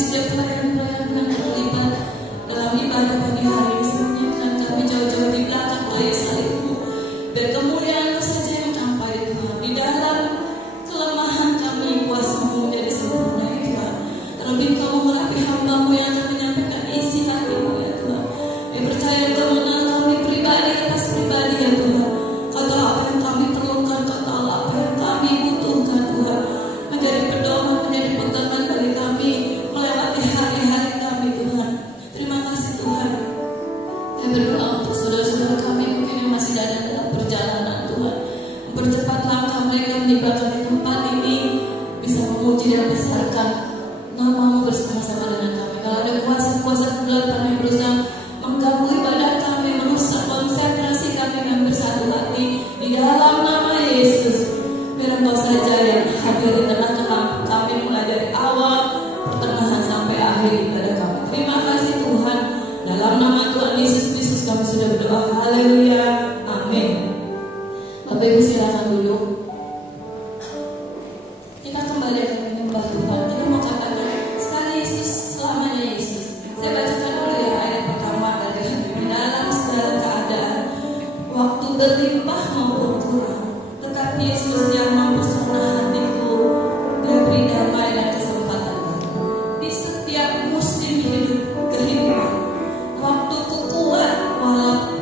setiap pelayan-pelayan yang terlibat dalam ibadah pagi hari ini, sembunyikan kami jauh-jauh di belakang layar salibmu. Biar kemuliaan-Mu saja yang nampak ya Tuhan. Di dalam kelemahan kami, kuasa-Mu menjadi sempurna ya Tuhan. Terlebih Kau mengurapi hamba-Mu yang akan menyampaikan isi hati-Mu ya Tuhan. Yang percaya Kau mengenal kami pribadi atas pribadi ya Tuhan. Kau tahu apa yang kami perlukan, Kau tahu apa yang kami butuhkan Tuhan. Menjadi pedoman, menjadi pegangan bagi kami melewati hari-hari kami Tuhan. Terima kasih Tuhan. Kami berdoa untuk saudara-saudara kami mungkin yang masih ada dalam perjalanan Tuhan. Mempercepat langkah mereka meninggalkan di tempat ini, bisa memuji dan besarkan nama-Mu bersama-sama dengan kami. Kalau ada kuasa-kuasa kegelapan yang berusaha mengganggu ibadah kami, merusak konsentrasi kami yang bersatu hati, di dalam nama Yesus, biar Engkau saja yang hadir di tengah-tengah kami mulai dari awal, pertengahan sampai akhir ibadah kami. Terima kasih Tuhan. Dalam nama Tuhan Yesus Kristus kami sudah berdoa. Haleluya. Amin. Bapak Ibu silakan duduk. Kita kembali akan menyembah Tuhan. Kita mau katakan sekali Yesus, selamanya Yesus. Saya bacakan dulu ya ayat pertama dari dalam segala keadaan, waktu berlimpah maupun kurang, tetapi Yesus yang mempesona hatiku dan beri damai dan kesempatan baru di setiap musim hidup kehidupan. Waktuku kuat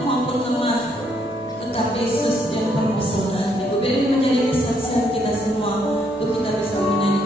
maupun lemah, tetapi Yesus yang mempesona hatiku. Biar ini menjadi kesaksian kita semua untuk kita bisa menyanyi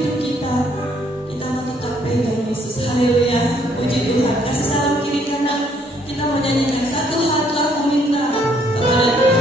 hidup kita, kita mau tetap pegang Yesus. Haleluya, puji Tuhan. Kasih salam kiri kanan, kita mau nyanyikan satu hal telah ku minta kepada Dia.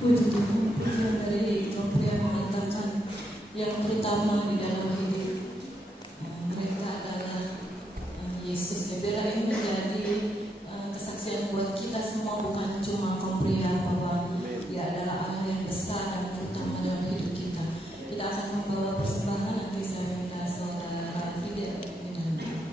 Puji Tuhan, pujian dari kelompok yang mengatakan yang pertama di dalam hidup mereka adalah Yesus. Biar ini menjadi kesaksian buat kita semua, bukan cuma komprian bahwa Dia adalah Allah yang besar dan terutama dalam hidup kita. Kita akan membawa persembahan, nanti saya minta saudara Fidel menyanyi.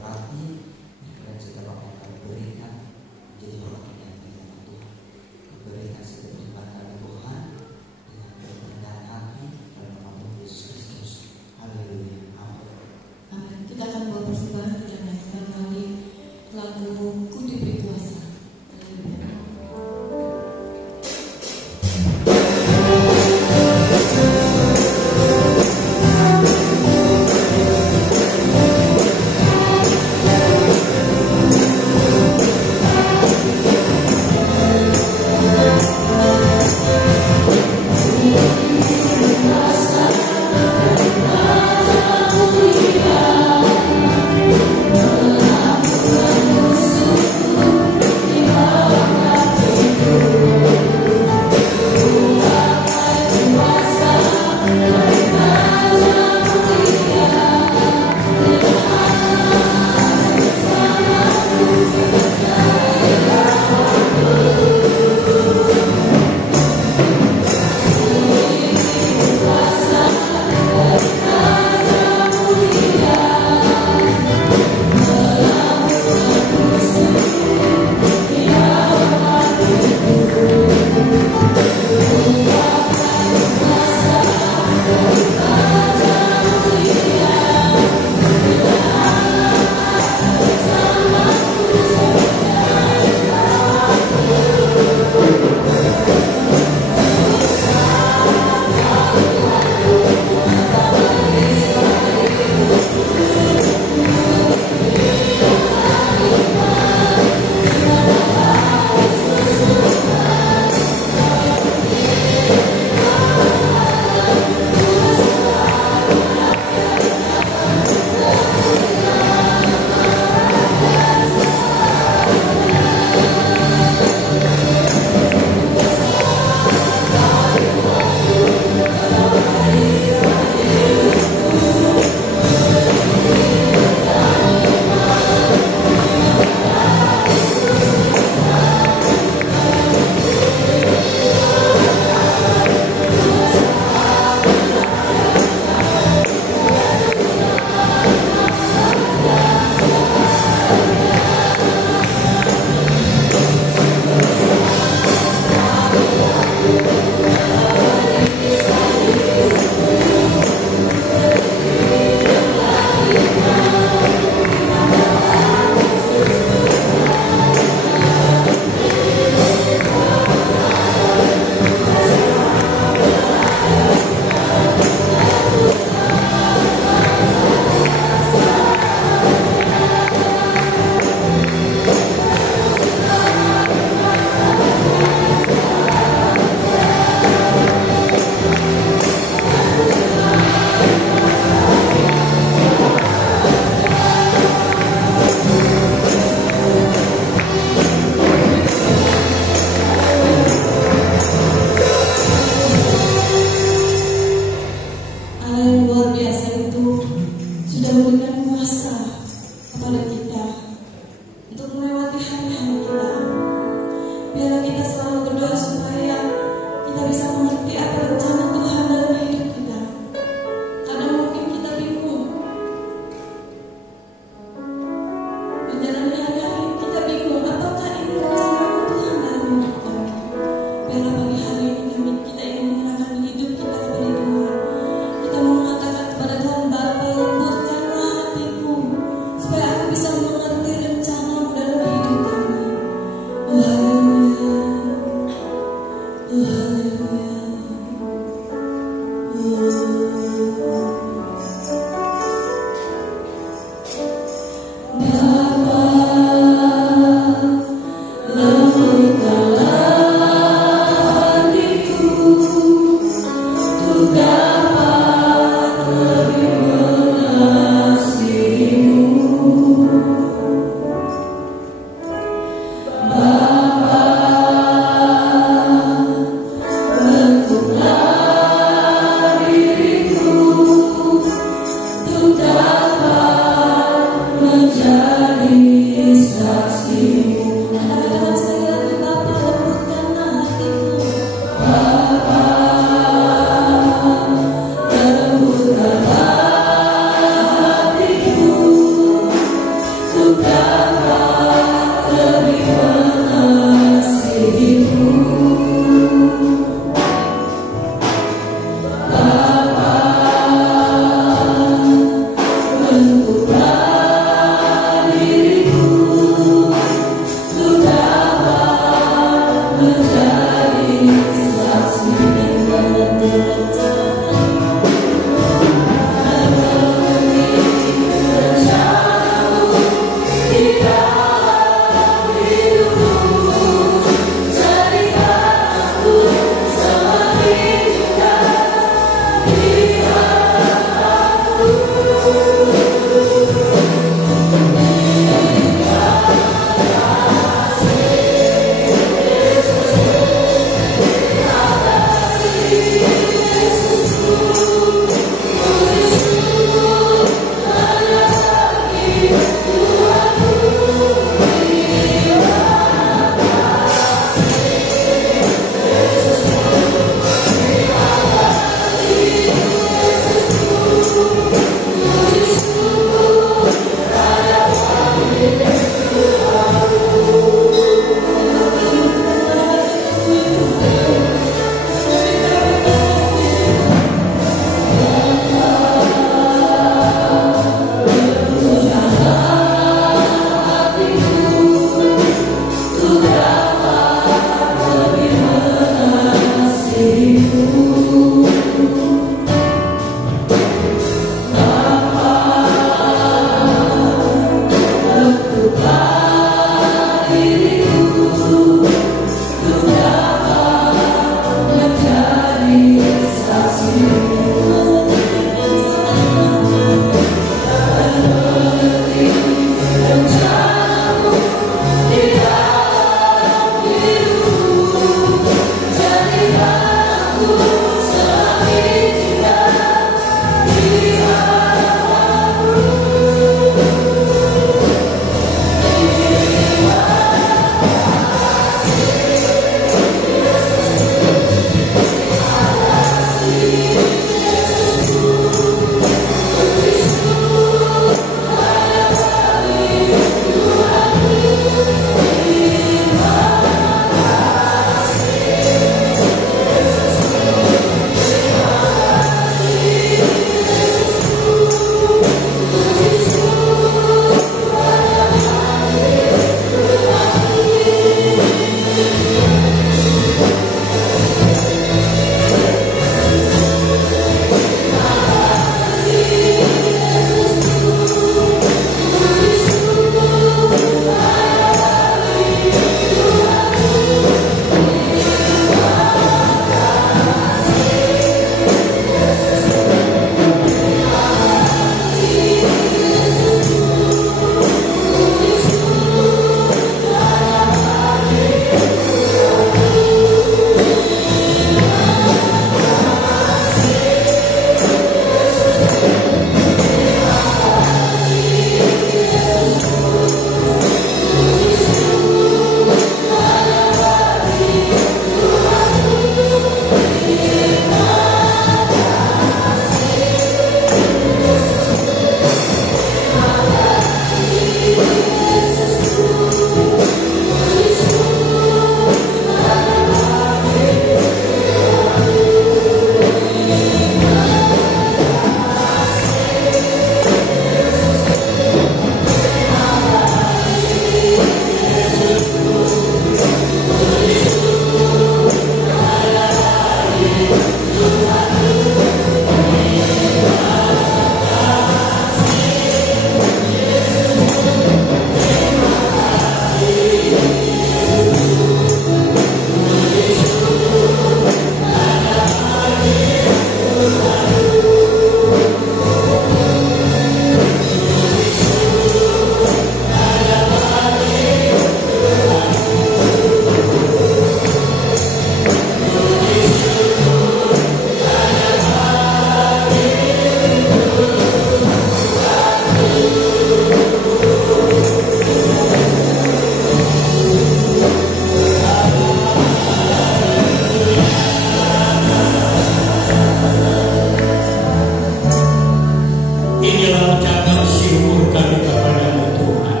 adalah ucapan syukur kami kepadamu Tuhan,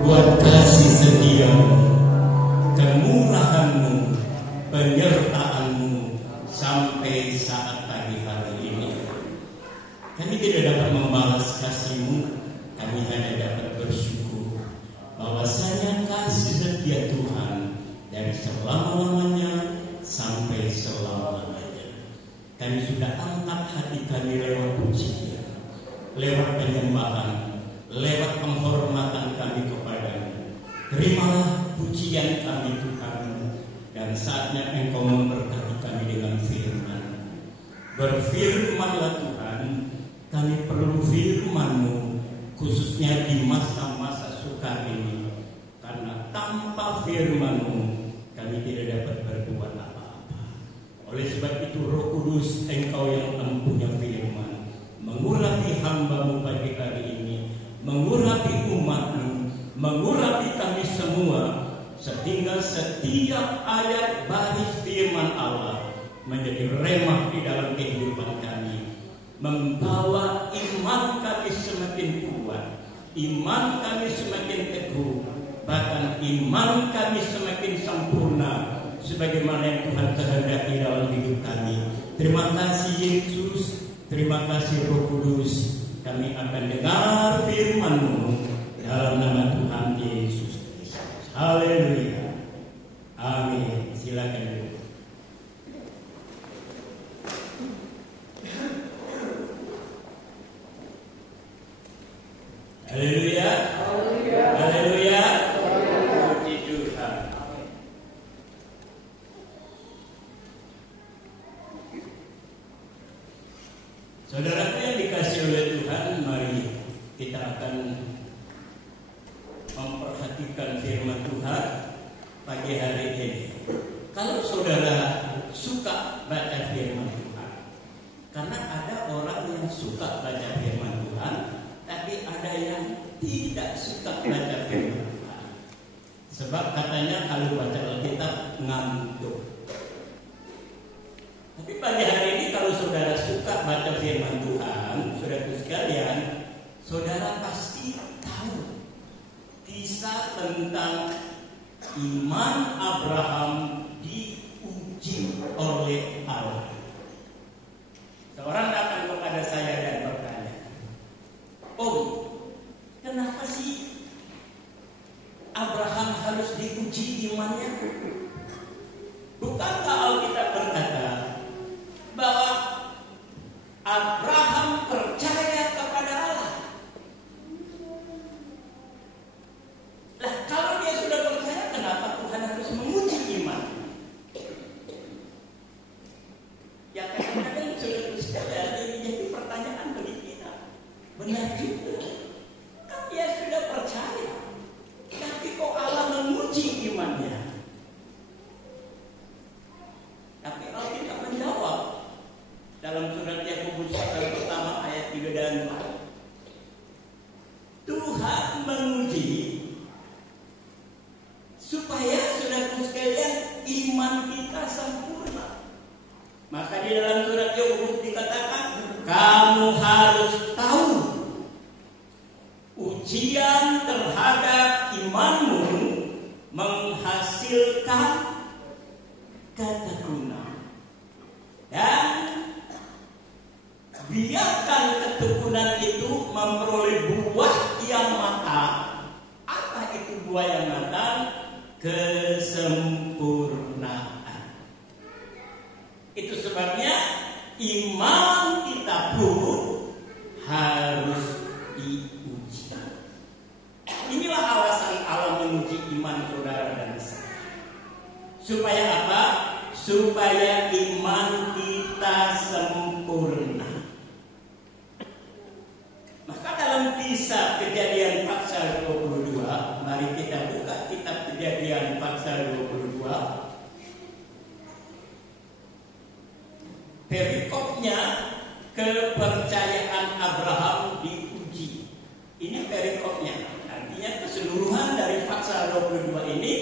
buat kasih setiamu, kemurahan-Mu, penyertaan-Mu sampai saat pagi hari ini. Kami tidak dapat membalas kasih-Mu, kami hanya dapat bersyukur bahwasanya kasih setia Tuhan dari selama-lamanya sampai selama-lamanya. Kami sudah angkat hati kami lewat pujian, lewat penyembahan, lewat penghormatan kami kepadamu. Terimalah pujian kami Tuhan, dan saatnya Engkau memberkati kami dengan firman. Berfirmanlah Tuhan, kami perlu firman-Mu, khususnya di masa-masa sukar ini. Karena tanpa firman-Mu, kami tidak dapat berbuat apa-apa. Oleh sebab itu Roh Kudus, Engkau yang mempunyai firman, mengurapi hamba-Mu pagi hari ini, mengurapi umat-Mu, mengurapi kami semua, sehingga setiap ayat baris firman Allah menjadi remah di dalam kehidupan kami, membawa iman kami semakin kuat, iman kami semakin teguh, bahkan iman kami semakin sempurna sebagaimana yang Tuhan kehendaki dalam hidup kami. Terima kasih Yesus, terima kasih Roh Kudus. Kami akan dengar firman-Mu dalam nama Tuhan Yesus Kristus. Haleluya. Amin. Silakan. Haleluya. Haleluya. Haleluya. Puji Tuhan. Saudaraku yang dikasihi oleh Tuhan, mari kita akan memperhatikan firman Tuhan pagi hari ini. Kalau saudara suka baca firman Tuhan, karena ada orang yang suka baca firman Tuhan, tapi ada yang tidak suka baca firman Tuhan. Sebab katanya kalau baca Alkitab ngantuk. Tapi pagi hari ini kalau saudara suka baca firman Tuhan, saudara sekalian, saudara pasti tahu kisah tentang iman Abraham diuji oleh Allah. Seorang datang kepada saya dan bertanya, "Om, kenapa sih Abraham harus diuji imannya? Bukankah Alkitab berkata bahwa Abraham percaya kepada Allah? Lah kalau dia sudah percaya, kenapa Tuhan harus menguji iman?" Ya kadang-kadang sudah jadi pertanyaan bagi kita. Benar juga, kan dia sudah percaya, tapi kok Allah menguji imannya? Tapi Alkitab menjawab dalam surat Yakobus pertama ayat 3 dan 4. Tuhan menguji supaya saudara sekalian iman kita sempurna. Maka di dalam surat Yakobus dikatakan, kamu harus tahu ujian terhadap imanmu menghasilkan ketekunan, dan biarkan ketekunan itu memperoleh buah yang matang. Apa itu buah yang matang? Kesempurnaan. Itu sebabnya iman kita pun harus diuji. Inilah alasan Allah menguji iman saudara dan saya. Supaya apa? Supaya iman kita sempurna. Maka dalam kisah Kejadian pasal 22, mari kita buka kitab Kejadian pasal 22. Perikopnya kepercayaan Abraham diuji. Ini perikopnya. Artinya keseluruhan dari pasal 22 ini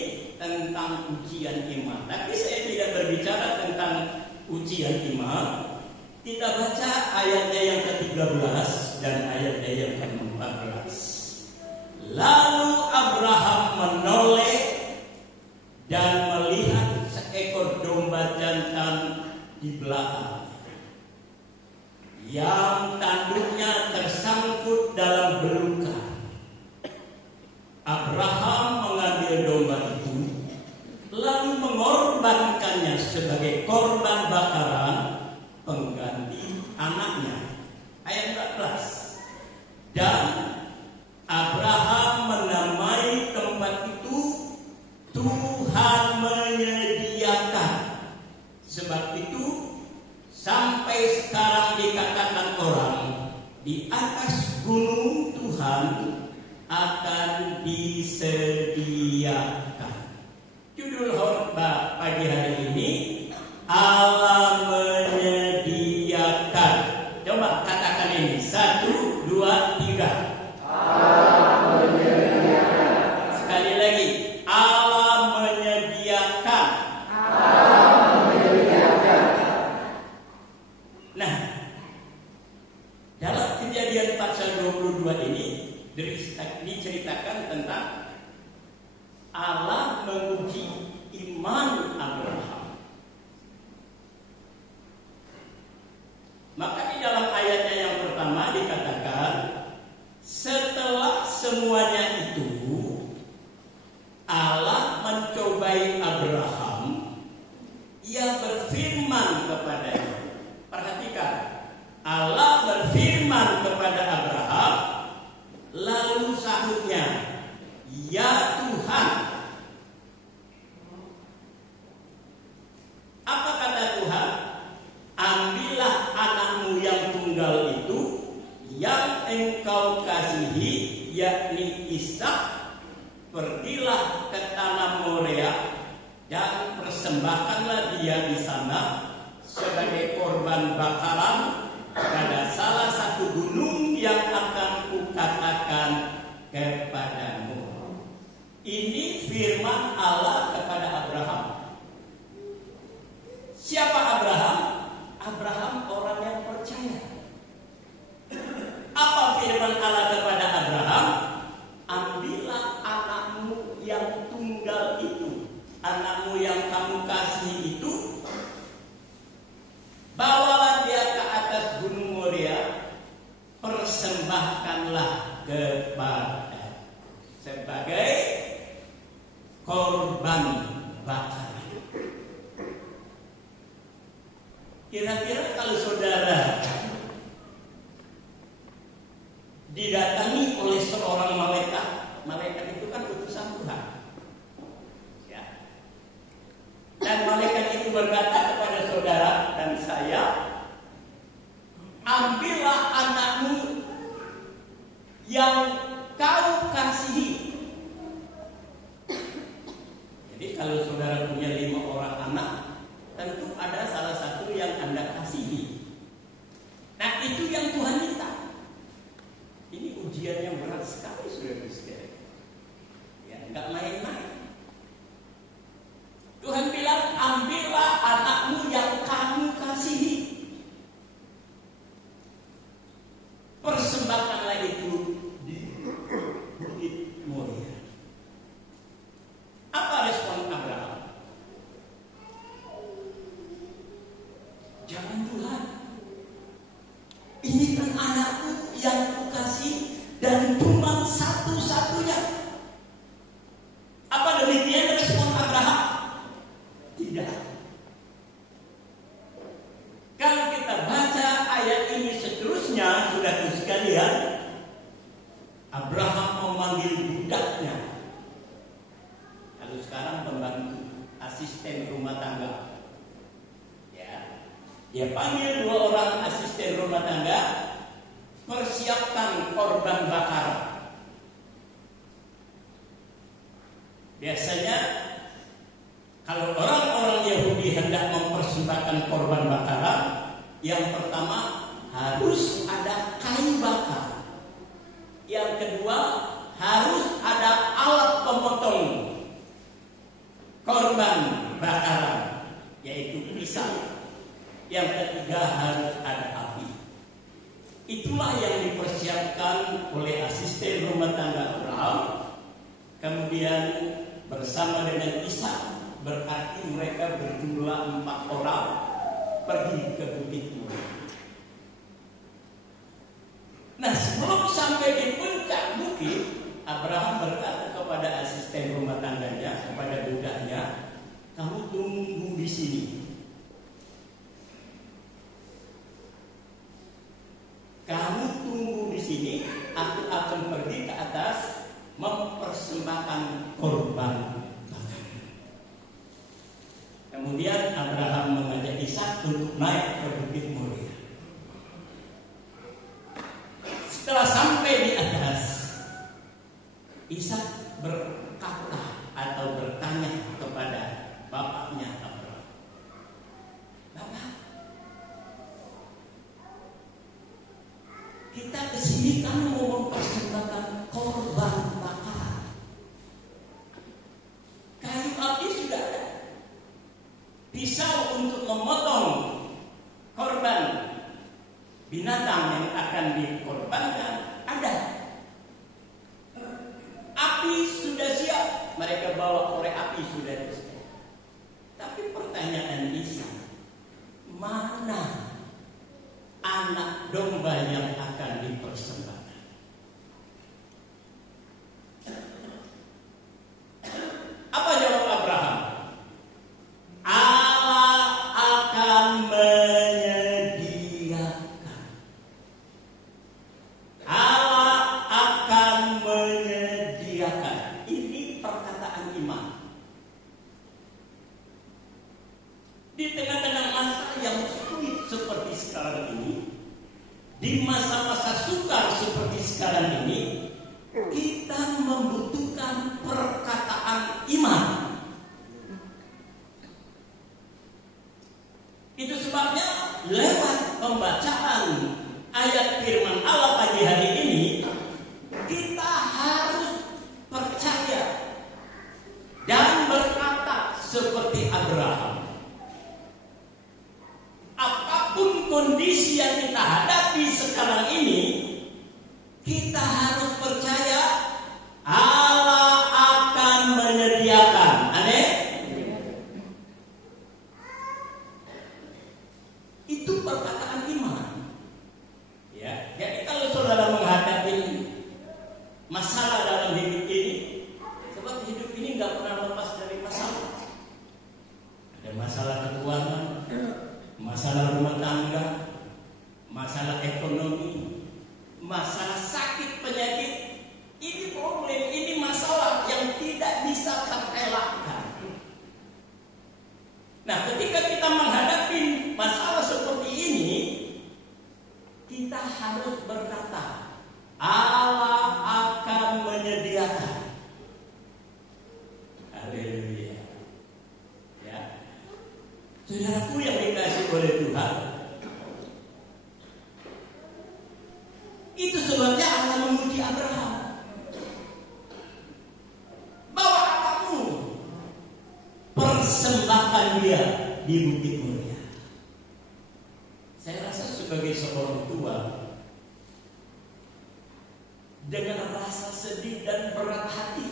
tentang ujian iman. Tapi saya tidak berbicara tentang ujian iman. Kita baca ayatnya yang ke-13 dan ayatnya yang ke-14. Lalu Abraham menoleh dan melihat seekor domba jantan di belakang, yang tanduknya tersangkut dalam belukar. Abraham mengambil domba itu, lalu mengorbankannya sebagai korban bakaran pengganti anaknya. Ayat 14. Dan Abraham menamai tempat itu Tuhan menyediakan. Sebab itu sampai sekarang dikatakan orang, di atas gunung Tuhan akan disediakan. Judul khotbah pagi hari ini, Allah menyediakan. Coba katakan ini, 1, 2, 3. Allah menyediakan. Sekali lagi, Allah menyediakan. Allah menyediakan. Nah, dalam Kejadian pasal 22 ini diceritakan tentang Allah menguji iman Abraham. Maka di dalam ayatnya yang pertama dikatakan, setelah semuanya itu Allah mencobai Abraham. Ia berfirman kepadanya. Perhatikan, Allah berfirman kepada Abraham, lalu sahutnya, ya Tuhan. Apa kata Tuhan? Ambillah anakmu yang tunggal itu, yang engkau kasihi, yakni Ishak, pergilah ke tanah Moria dan persembahkanlah dia di sana sebagai korban bakaran pada salah satu gunung yang akan kukatakan kepadamu. Ini firman Allah kepada Abraham. Siapa Abraham? Abraham orang yang percaya. Apa firman Allah kepada Abraham? Ambillah anakmu yang tunggal itu, anakmu yang kamu kasih itu, bawalah dia ke atas gunung Moria, persembahkanlah kepada sebagai korban bakaran. Kira-kira kalau saudara didatangi oleh seorang malaikat, malaikat itu kan utusan Tuhan, ya. Dan malaikat itu berkata kepada saudara dan saya, ambillah anakmu yang kau kasihi. Jadi kalau saudara punya 5 orang anak, tentu ada salah satu yang Anda kasihi. Nah, itu yang Tuhan minta. Ini ujian yang berat sekali, saudara-saudara. Ya, enggak main-main. Tuhan bilang, ambillah anakmu yang kamu kasihi, persembahkanlah itu di Bukit Moria. Apa respon Abraham? Jangan Tuhan, ini kan anakku yang kukasih dan cuma satu-satunya. Apa demikian respon Abraham? Tidak. Kalau kita baca ayat ini seterusnya, saudara sekalian, Abraham memanggil budaknya. Kalau sekarang pembantu, asisten rumah tangga. Ya, dia panggil 2 orang asisten rumah tangga, persiapkan korban bakaran. Biasanya kalau orang-orang Yahudi hendak mempersembahkan korban bakaran, yang pertama harus ada kayu bakar. Yang kedua harus ada alat pemotong korban bakaran, yaitu pisau. Yang ketiga harus ada api. Itulah yang dipersembahkan dikerjakan oleh asisten rumah tangga Abraham. Kemudian bersama dengan Ishak, berarti mereka berjumlah 4 orang pergi ke Bukit Moria. Nah, sebelum sampai di puncak bukit, Abraham berkata kepada asisten rumah tangganya, kepada budaknya, kamu tunggu di sini. Kamu tunggu di sini, aku akan pergi ke atas mempersembahkan korban bakar. Kemudian Abraham mengajak Ishak untuk naik ke Bukit Moria. Setelah sampai di atas, Ishak berkata atau bertanya kepada bapaknya Abraham, Bapak, kita kesini kan mau mempersembahkan korban bakar. Kayu api sudah ada, pisau untuk memotong korban binatang yang akan dikorbankan ada. Api sudah siap, mereka bawa korek api sudah siap. Tapi pertanyaan Ishak, mana anak domba yang akan dipersembahkan? Apa jawab Abraham? Allah akan menyediakan. Allah akan menyediakan. Ini perkataan iman. Di tengah-tengah masa yang sulit seperti sekarang ini, di masa-masa sukar seperti sekarang ini, kita membutuhkan perkataan iman. Itu sebabnya lewat pembacaan ayat firman Allah pagi hari ini, kita harus percaya dan berkata seperti Abraham. Apapun kondisi yang kita hadapi sekarang ini, kita harus percaya Allah akan menyediakan. Aneh? Itu perkataan iman. Ya, jadi kalau saudara menghadapi masalah dalam hidup ini, sebab hidup ini nggak pernah lepas dari masalah. Ada masalah keuangan, masalah rumah tangga, masalah ekonomi, masalah sakit penyakit. Ini problem, ini masalah yang tidak bisa terelakkan. Nah, ketika kita menghadapi masalah seperti ini, kita harus berkata, Allah akan menyediakan. Haleluya. Ya. Saudaraku yang dikasihi oleh Tuhan, itu sebabnya Allah memuji Abraham. Bawa anakmu, persembahkan dia di Bukit Moria. Saya rasa sebagai seorang tua, dengan rasa sedih dan berat hati,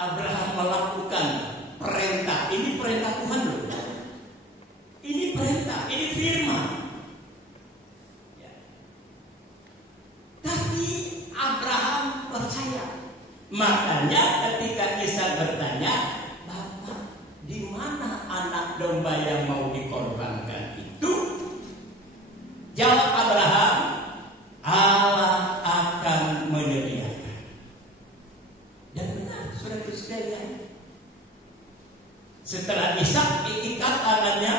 Abraham melakukan perintah. Ini perintah Tuhan loh. Ini perintah, ini firman. Ya. Tapi Abraham percaya. Makanya ketika Ishak bertanya, Bapak, di mana anak domba yang mau dikorbankan itu? Jawab Abraham, Allah akan menyediakan. Dan benar, saudara sekalian. Setelah Ishak diikat tangannya,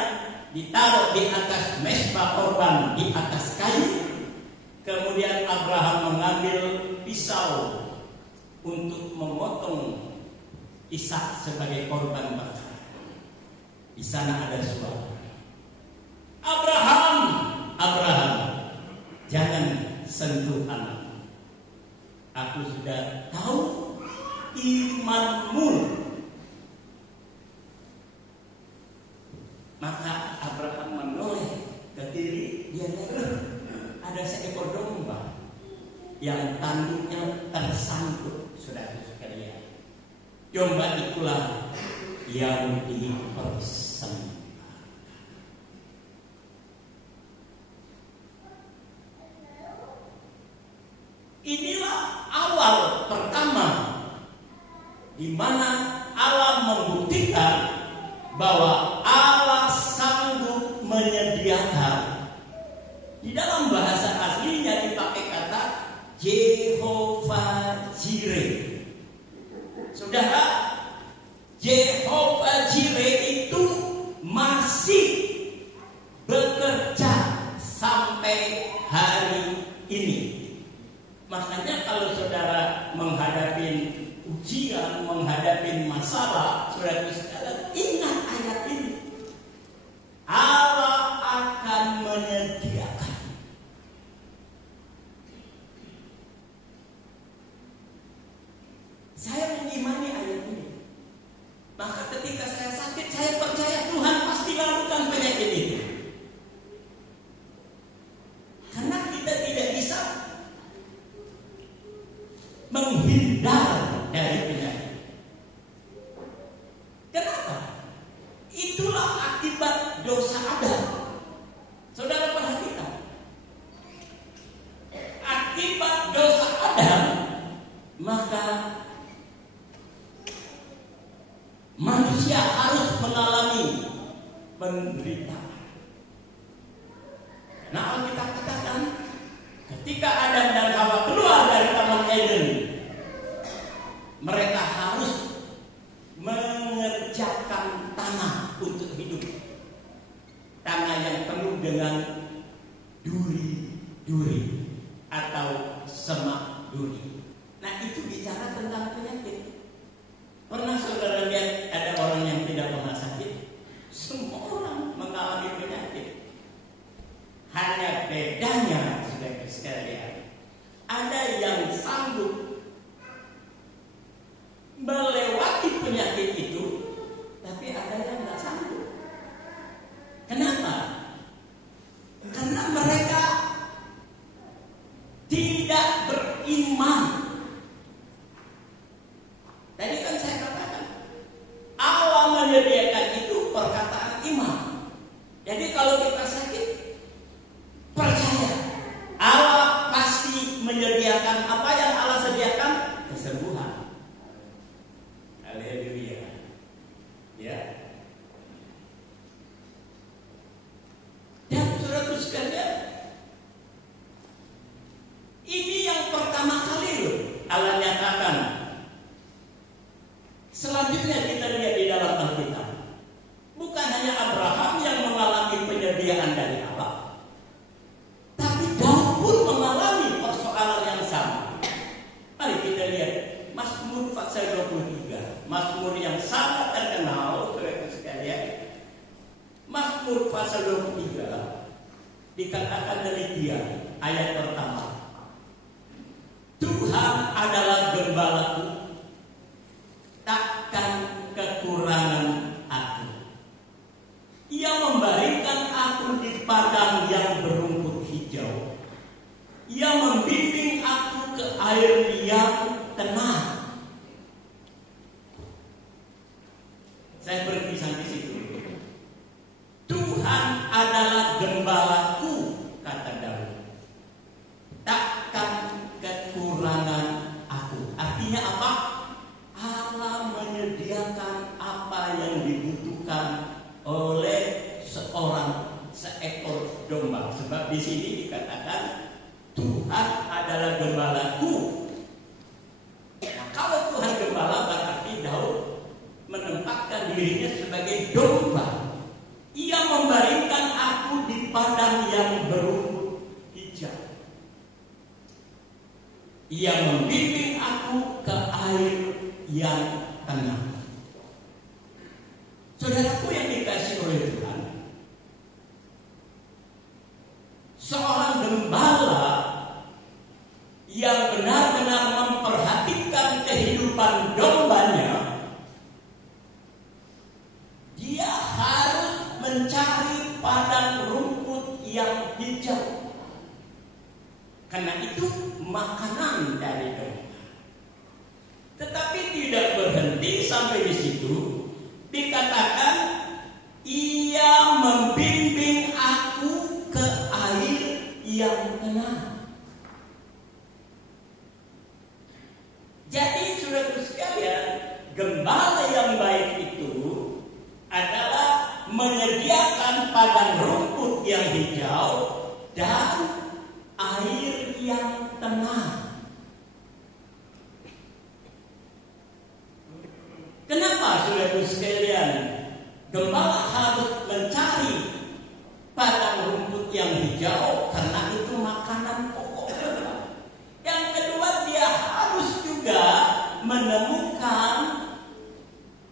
ditaruh di atas mezbah korban di atas kayu. Kemudian Abraham mengambil pisau untuk memotong Ishak sebagai korban bakar. Di sana ada suara, Abraham, Abraham, jangan sentuh anakmu. Aku sudah tahu imanmu. Maka Abraham menoleh ke kiri, dia lihat ada yang tanduknya tersangkut, saudara sekalian. Domba itulah yang dipersembahkan. Inilah awal pertama di mana Allah membuktikan bahwa Allah sanggup menyediakan. Di dalam bahasa aslinya dipakai kata Jehovah Jireh. Saudara, Jehovah Jireh itu masih bekerja sampai hari ini. Makanya kalau saudara menghadapi ujian, menghadapi masalah, saudara sekalian ingat ayat ini. Allah akan menyediakan. Saya mengimani ayat ini. Maka ketika saya sakit, saya percaya Tuhan pasti lakukan penyakit itu. Karena kita tidak bisa menghindar dari penyakit. Kenapa? Itulah akibat dosa Adam. Saudara perhatikan. Akibat dosa Adam, maka manusia harus mengalami penderitaan. Nah, Alkitab katakan ketika Adam dan Hawa keluar dari Taman Eden, mereka harus mengerjakan tanah untuk hidup. Tanah yang penuh dengan duri-duri atau semak duri. Nah, itu bicara tentang penyakit. Pernah saudara lihat ada orang yang tidak pernah sakit? Semua orang mengalami penyakit. Hanya bedanya, saudara sekalian, ada yang sanggup melewati penyakit itu, tapi ada yang tidak sanggup. Kenapa? Karena mereka tidak beriman. Tadi kan saya katakan, Allah menyediakan itu perkataan iman. Jadi kalau kita sakit, percaya Allah pasti menyediakan apa yang Allah sediakan, kesembuhan. Haleluya. Ya. Dan saudara sekalian, ini yang pertama kali loh Allah nyatakan. Selanjutnya kita lihat di dalam Alkitab, bukan hanya Abraham yang mengalami penyediaan dari Allah, tapi Daud pun mengalami persoalan yang sama. Mari kita lihat Mazmur pasal 23, Mazmur yang sangat terkenal, saudara sekalian. Mazmur pasal 23 dikatakan demikian, ayat pertama. Tuhan adalah gembalaku, takkan kekurangan aku. Ia membaringkan aku di padang yang berumput hijau. Ia membimbing aku ke air yang tenang. Saya berhenti sampai situ. Tuhan adalah gembalaku, kata Daud. Takkan kekurangan aku. Artinya apa? Allah menyediakan apa yang dibutuhkan oleh seekor domba. Sebab di sini dikatakan Tuhan adalah gembalaku. Nah, kalau Tuhan gembala, berarti Daud menempatkan dirinya sebagai domba. Ia membaringkan aku di padang yang berumput hijau. Ia membimbing aku ke air yang tenang. Saudaraku yang dikasihi oleh Tuhan, seorang gembala yang benar-benar memperhatikan kehidupan dombanya, dia harus mencari padang rumput yang hijau. Karena itu makanan dari domba. Tetapi tidak berhenti sampai di situ. Dikatakan ia membimbing aku ke air yang tenang. Jadi saudara sekalian, gembala yang baik itu adalah menyediakan padang rumput yang hijau dan air yang tenang. Kenapa saudara sekalian gembala harus mencari padang rumput yang hijau? Karena itu makanan pokok. Yang kedua, dia harus juga menemukan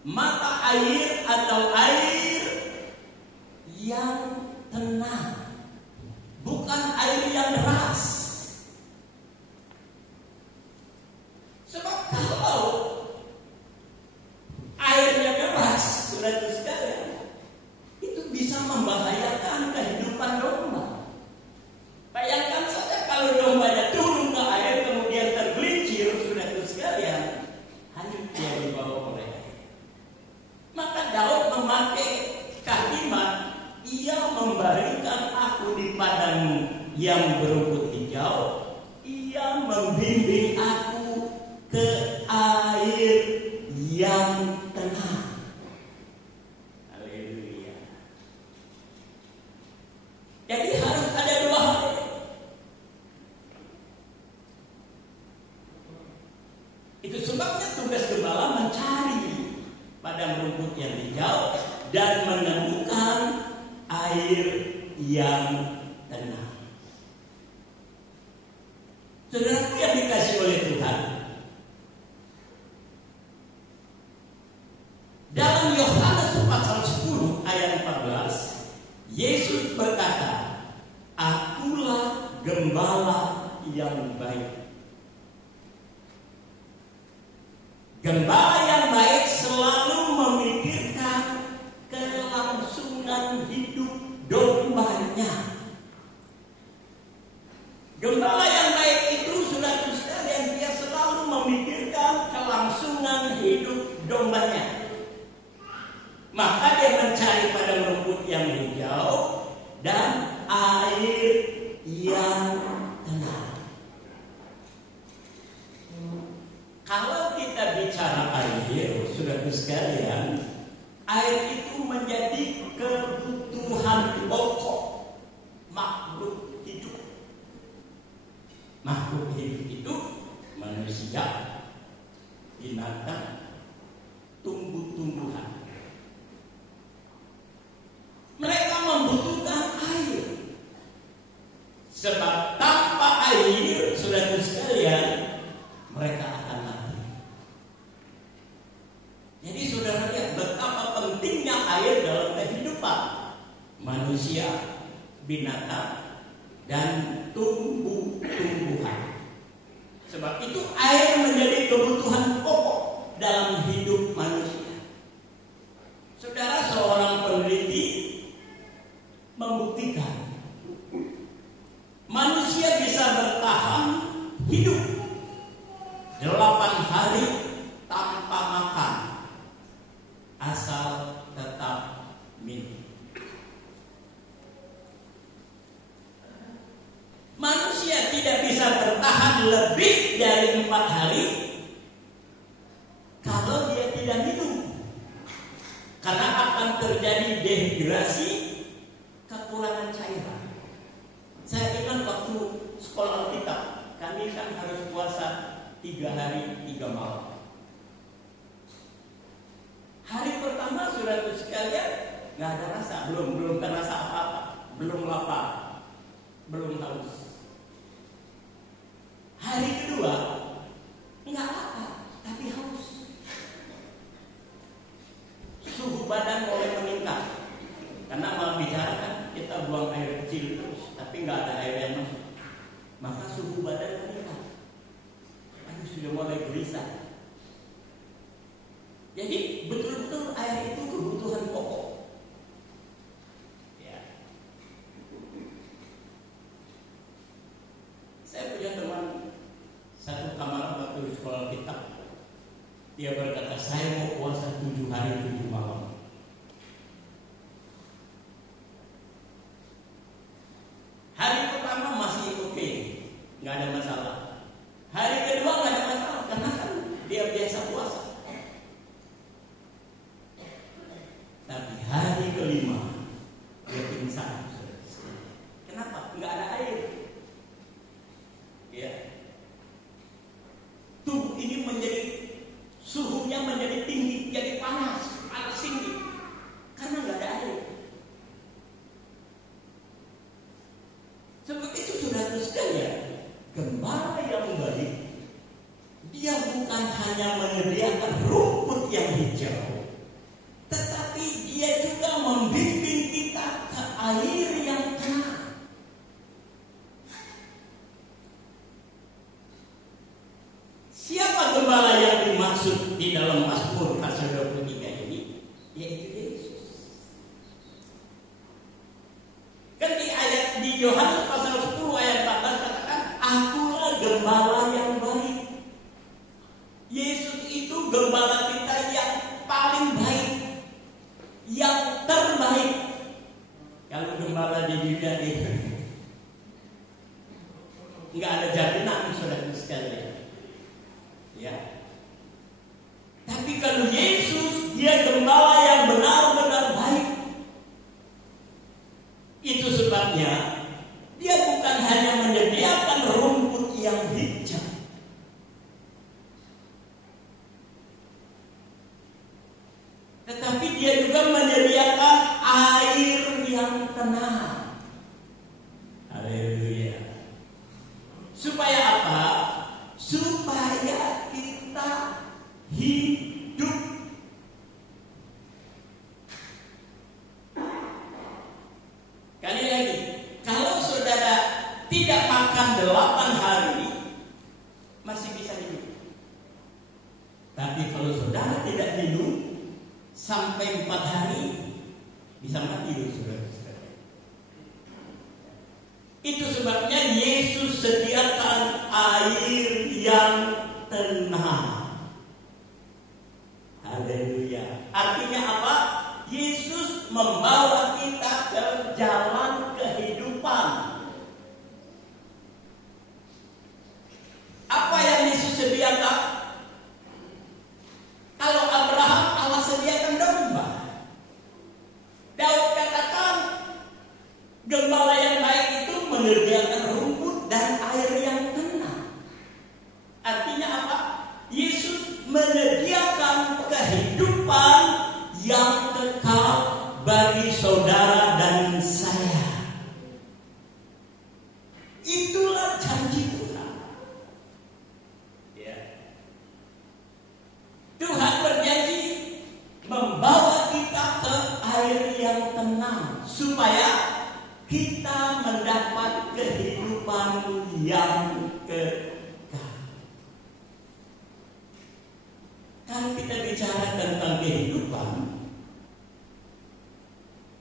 mata air atau air yang tenang, bukan air yang deras. Sebab kalau airnya deras, saudara sekalian, itu bisa membahayakan kehidupan domba. Bayangkan saja kalau dombanya turun ke air kemudian tergelincir, saudara sekalian, hanyut dia dibawa oleh air. Maka Daud memakai kalimat, ia membaringkan aku di padang yang berumput hijau, ia membimbing aku ke air yang tenang. Haleluya. Jadi harus ada dua hal. Itu sebabnya tugas gembala mencari padang rumput yang hijau dan menemukan air yang tenang. Saudaraku yang dikasih oleh Tuhan, dalam Yohanes pasal 10 ayat 14, Yesus berkata, "Akulah gembala yang baik." Gembala yang baik selalu memikirkan kelangsungan hidup dombanya. Gembala yang baik itu, saudara sekalian, dia selalu memikirkan kelangsungan hidup dombanya. Maka dia mencari padang rumput yang hijau dan air yang tenang. Kalau kita bicara air, saudara sekalian, air itu menjadi kebutuhan pokok makhluk hidup. Makhluk hidup itu manusia, binatang, tumbuh-tumbuhan. Mereka membutuhkan air. Sebab tanpa air, saudara sekalian, mereka akan mati. Jadi saudara lihat betapa pentingnya air dalam kehidupan manusia, binatang, dan tumbuh-tumbuhan. Sebab itu air menjadi kebutuhan pokok dalam hidup manusia. Saudara, seorang peneliti membuktikan manusia bisa bertahan hidup 8 hari tanpa makan asal tetap minum. Manusia tidak bisa bertahan lebih dari 4 hari kalau dia tidak minum, karena akan terjadi dehidrasi, kekurangan cairan. Saya ingat waktu sekolah Alkitab, kami kan harus puasa 3 hari 3 malam. Hari pertama saudara sekalian nggak ada rasa, belum terasa apa-apa, belum lapar, belum haus. Hari kedua nggak lapar, tapi haus. Suhu badan mulai meningkat, karena malam bicara kan kita buang air kecil terus, tapi nggak ada air yang masuk. Maka suhu badan meningkat. Aduh, sudah mulai gelisah. Jadi betul-betul air itu kebutuhan pokok. Ya. Saya punya teman satu kamar waktu di sekolah kita. Dia berkata, saya mau puasa 7 hari 7 malam. Hari pertama masih oke, nggak ada masalah. Hari kedua nggak ada masalah karena kan dia biasa puasa. Tapi hari kelima dia pingsan. Kenapa? Nggak ada air. Ya. Tubuh ini suhunya menjadi tinggi, jadi panas tinggi karena nggak ada air. Seperti itu saudara sekalian, gembala yang baik, dia bukan hanya menyediakan rumput yang hijau, tetapi dia juga membimbing kita ke air yang tenang. Siapa gembala yang dimaksud di dalam Mazmur pasal 23 ini? Yaitu Yesus. Kan di Yohanes pasal 10 ayat 14 katakan, akulah gembala yang baik. Yesus itu gembala kita yang paling baik, yang terbaik. Kalau gembala di dunia ini nggak ada jaminan saudara sekalian. Ya. Tapi kalau Yesus, dia gembala yang benar-benar baik. Itu sebabnya dia bukan hanya menyediakan rumput yang hijau, tetapi dia juga menyediakan air yang tenang. Haleluya. Supaya apa? Supaya kita hidup. Kali lagi, kalau saudara tidak makan 8 hari, masih bisa hidup. Tapi kalau saudara tidak minum sampai 4 hari, bisa mati saudara. Itu sebabnya Yesus sediakan air yang tenang. Haleluya. Artinya apa? Yesus membawa kita ke jalan kehidupan. Apa yang Yesus sediakan? Kalau Abraham, Allah sediakan domba. Daud katakan, gembala yang baik itu menyediakan rumput dan air yang tenang. Artinya apa? Yesus menyediakan kehidupan yang kekal bagi saudara dan saya. Itulah janji Tuhan. Ya. Tuhan berjanji membawa kita ke air yang tenang supaya kita mendapat kehidupan yang kekal. Kalau kita bicara tentang kehidupan,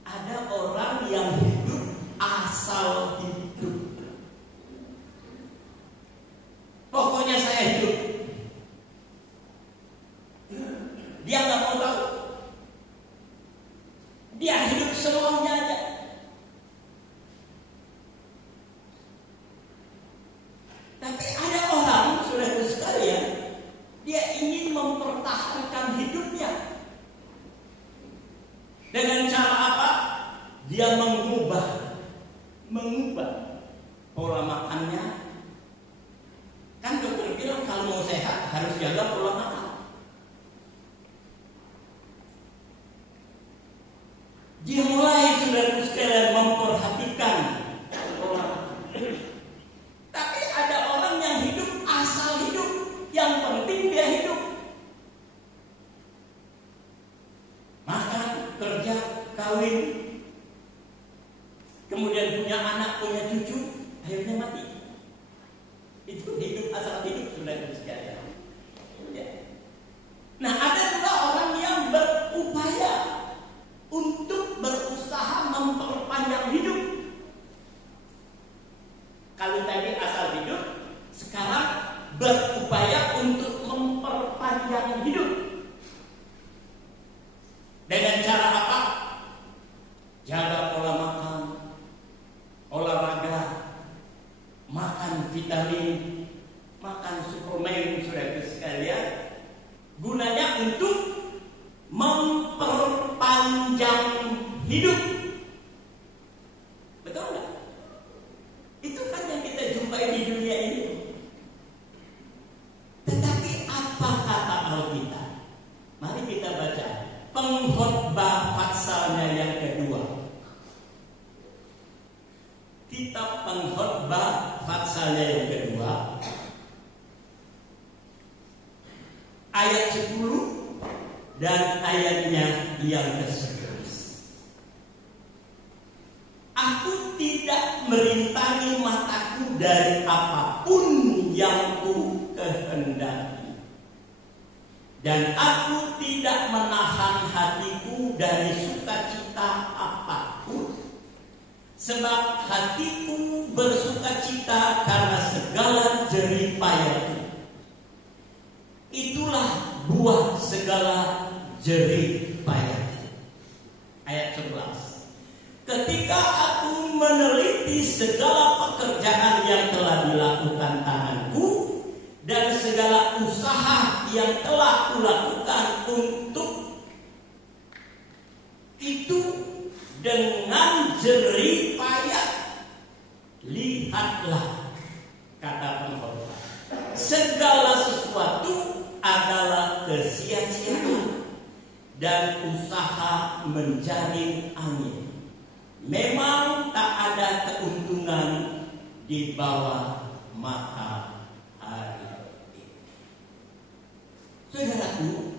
ada orang yang hidup asal hidup. Pokoknya saya hidup. Dia nggak mau tahu. Dia hidup semaunya aja. Tapi ada orang, saudara sekalian, dia ingin mempertahankan hidupnya. Dengan cara apa? Dia mengubah pola makannya. Kan dokter bilang kalau mau sehat harus jaga pola makan. Dia mulai, saudara sekalian, memperhatikan pola makan. Tapi ada orang yang hidup asal hidup, yang penting dia hidup. Makan, kerja, kawin, kemudian punya anak, punya cucu, akhirnya mati. Itu hidup asal hidup, saudara sekalian. Ya. Nah, ada juga orang yang berupaya untuk berusaha memperpanjang hidup. Kalau tadi asal hidup, makan suplemen, saudara sekalian, gunanya untuk memperpanjang hidup. Betul nggak? Itu kan yang kita jumpai di dunia ini. Tetapi apa kata Alkitab? Mari kita baca Pengkhotbah pasalnya yang kedua. Kitab Pengkhotbah pasalnya yang kedua, ayat 10 dan ayatnya yang ke-11. Aku tidak merintangi mataku dari apapun yang ku kehendaki, dan aku tidak menahan hatiku dari sukacita apapun, sebab hatiku bersukacita karena segala jerih payahku. Itulah buah segala jerih payahku. Ayat 11. Ketika aku meneliti segala pekerjaan yang telah dilakukan tanganku dan segala usaha yang telah kulakukan untuk itu dengan jerih payah, lihatlah, kata pengkhotbah, segala sesuatu adalah kesia-siaan dan usaha menjaring angin. Memang tak ada keuntungan di bawah matahari. Saudaraku,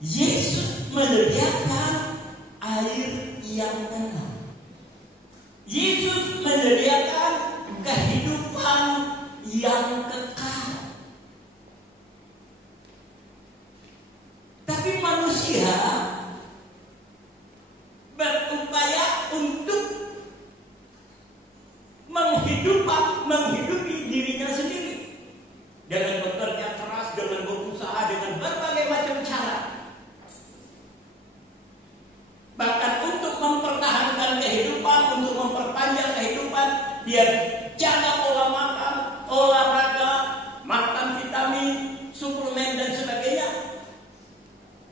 Yesus menyediakan air yang tenang. Yesus menyediakan kehidupan yang kekal. Tapi manusia berupaya untuk menghidupi dirinya sendiri dengan bekerja keras, dengan berusaha, dengan berbagai macam cara. Bahkan untuk mempertahankan kehidupan, untuk memperpanjang kehidupan, dia jaga pola makan, olahraga, makan vitamin, suplemen dan sebagainya.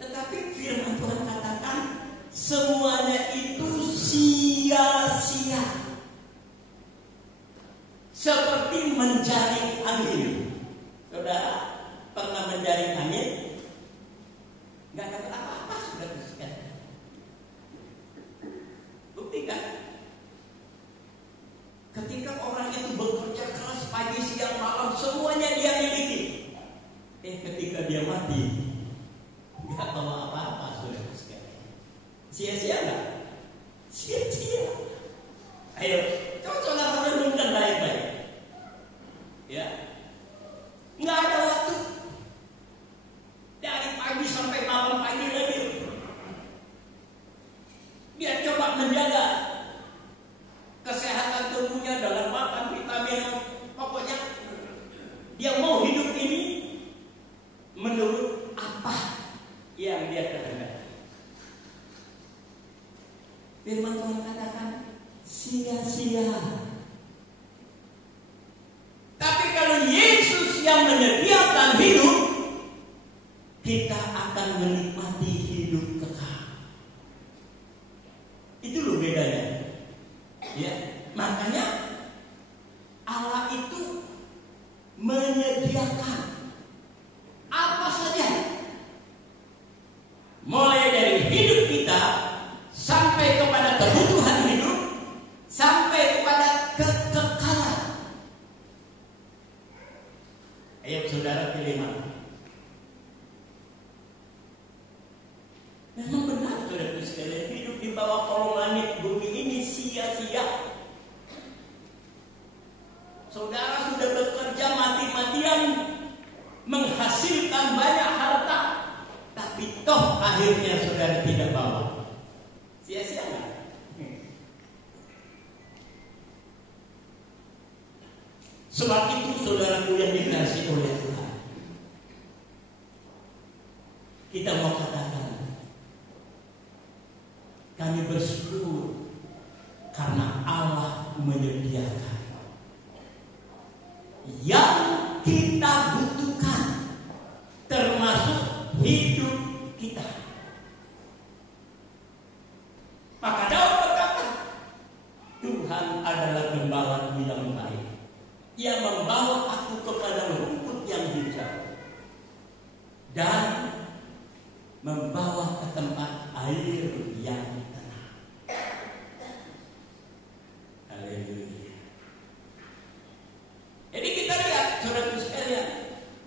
Tetapi firman Tuhan katakan semuanya itu sia-sia, seperti menjaring angin. Saudara pernah menjaring angin? Nggak dapat apa-apa, saudara sekalian. Buktikan, ketika orang itu bekerja keras pagi, siang, malam, semuanya dia miliki. Ketika dia mati, nggak bawa apa-apa, saudara sekalian. Sia-sia nggak? Sia-sia. Ayo, coba saudara renungkan baik-baik. Ya, nggak ada waktu. Dari pagi sampai malam pagi lagi. Dia coba menjaga kesehatan tubuhnya dengan makan vitamin. Pokoknya dia mau hidup ini menurut apa yang dia kehendaki. Firman Tuhan katakan sia-sia. Tapi kalau Yesus yang menyediakan hidup, kita akan menikmati hidup kekal. Itu loh bedanya. Ya, makanya Allah itu menyediakan apa saja, mulai dari hidup kita sampai kepada kebutuhan hidup, sampai kepada kekekalan. Ayo saudara pilih mana? Memang benar saudara sekalian, hidup di bawah kolong langit bumi ini sia-sia. Saudara sudah bekerja mati-matian, menghasilkan banyak harta, tapi toh akhirnya saudara tidak bawa. Sia-sia nggak? Sebab itu saudaraku yang dikasihi oleh Tuhan, kita mau katakan, kami bersyukur karena Allah menyediakan yang kita butuhkan, termasuk hidup kita. Maka Daud berkata, Tuhan adalah gembalaku yang baik. Ia membawa aku kepada rumput yang hijau dan membawa ke tempat air yang tenang. Haleluya. Jadi kita lihat, saudara sekalian,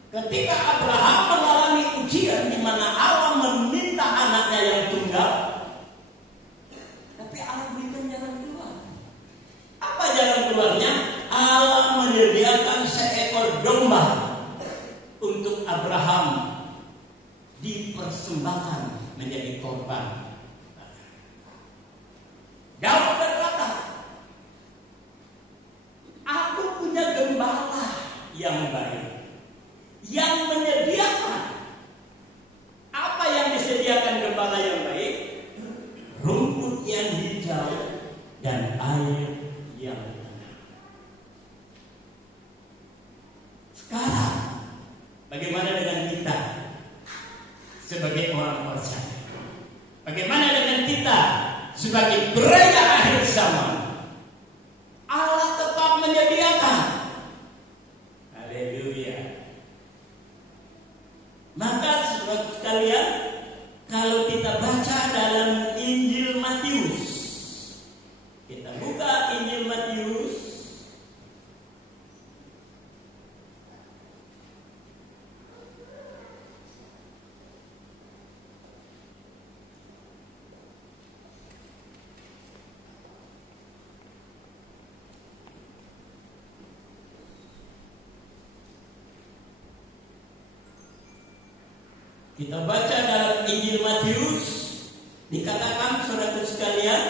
ketika Abraham mengalami ujian di mana Allah meminta anaknya yang tunggal, tapi Allah berikan jalan keluar. Apa jalan keluarnya? Allah menyediakan seekor domba untuk Abraham dipersembahkan menjadi korban. Daud berkata, aku punya gembala yang baik, yang menyediakan. Apa yang disediakan gembala yang baik? Rumput yang hijau dan air yang tenang. Sekarang, bagaimana dengan kita sebagai orang percaya? Bagaimana dengan kita sebagai gereja akhir zaman? Allah tetap menyediakan. Haleluya. Maka saudara sekalian, kalau kita baca dalam Injil Matius, kita buka Injil Matius kita baca dalam Injil Matius, dikatakan saudara sekalian,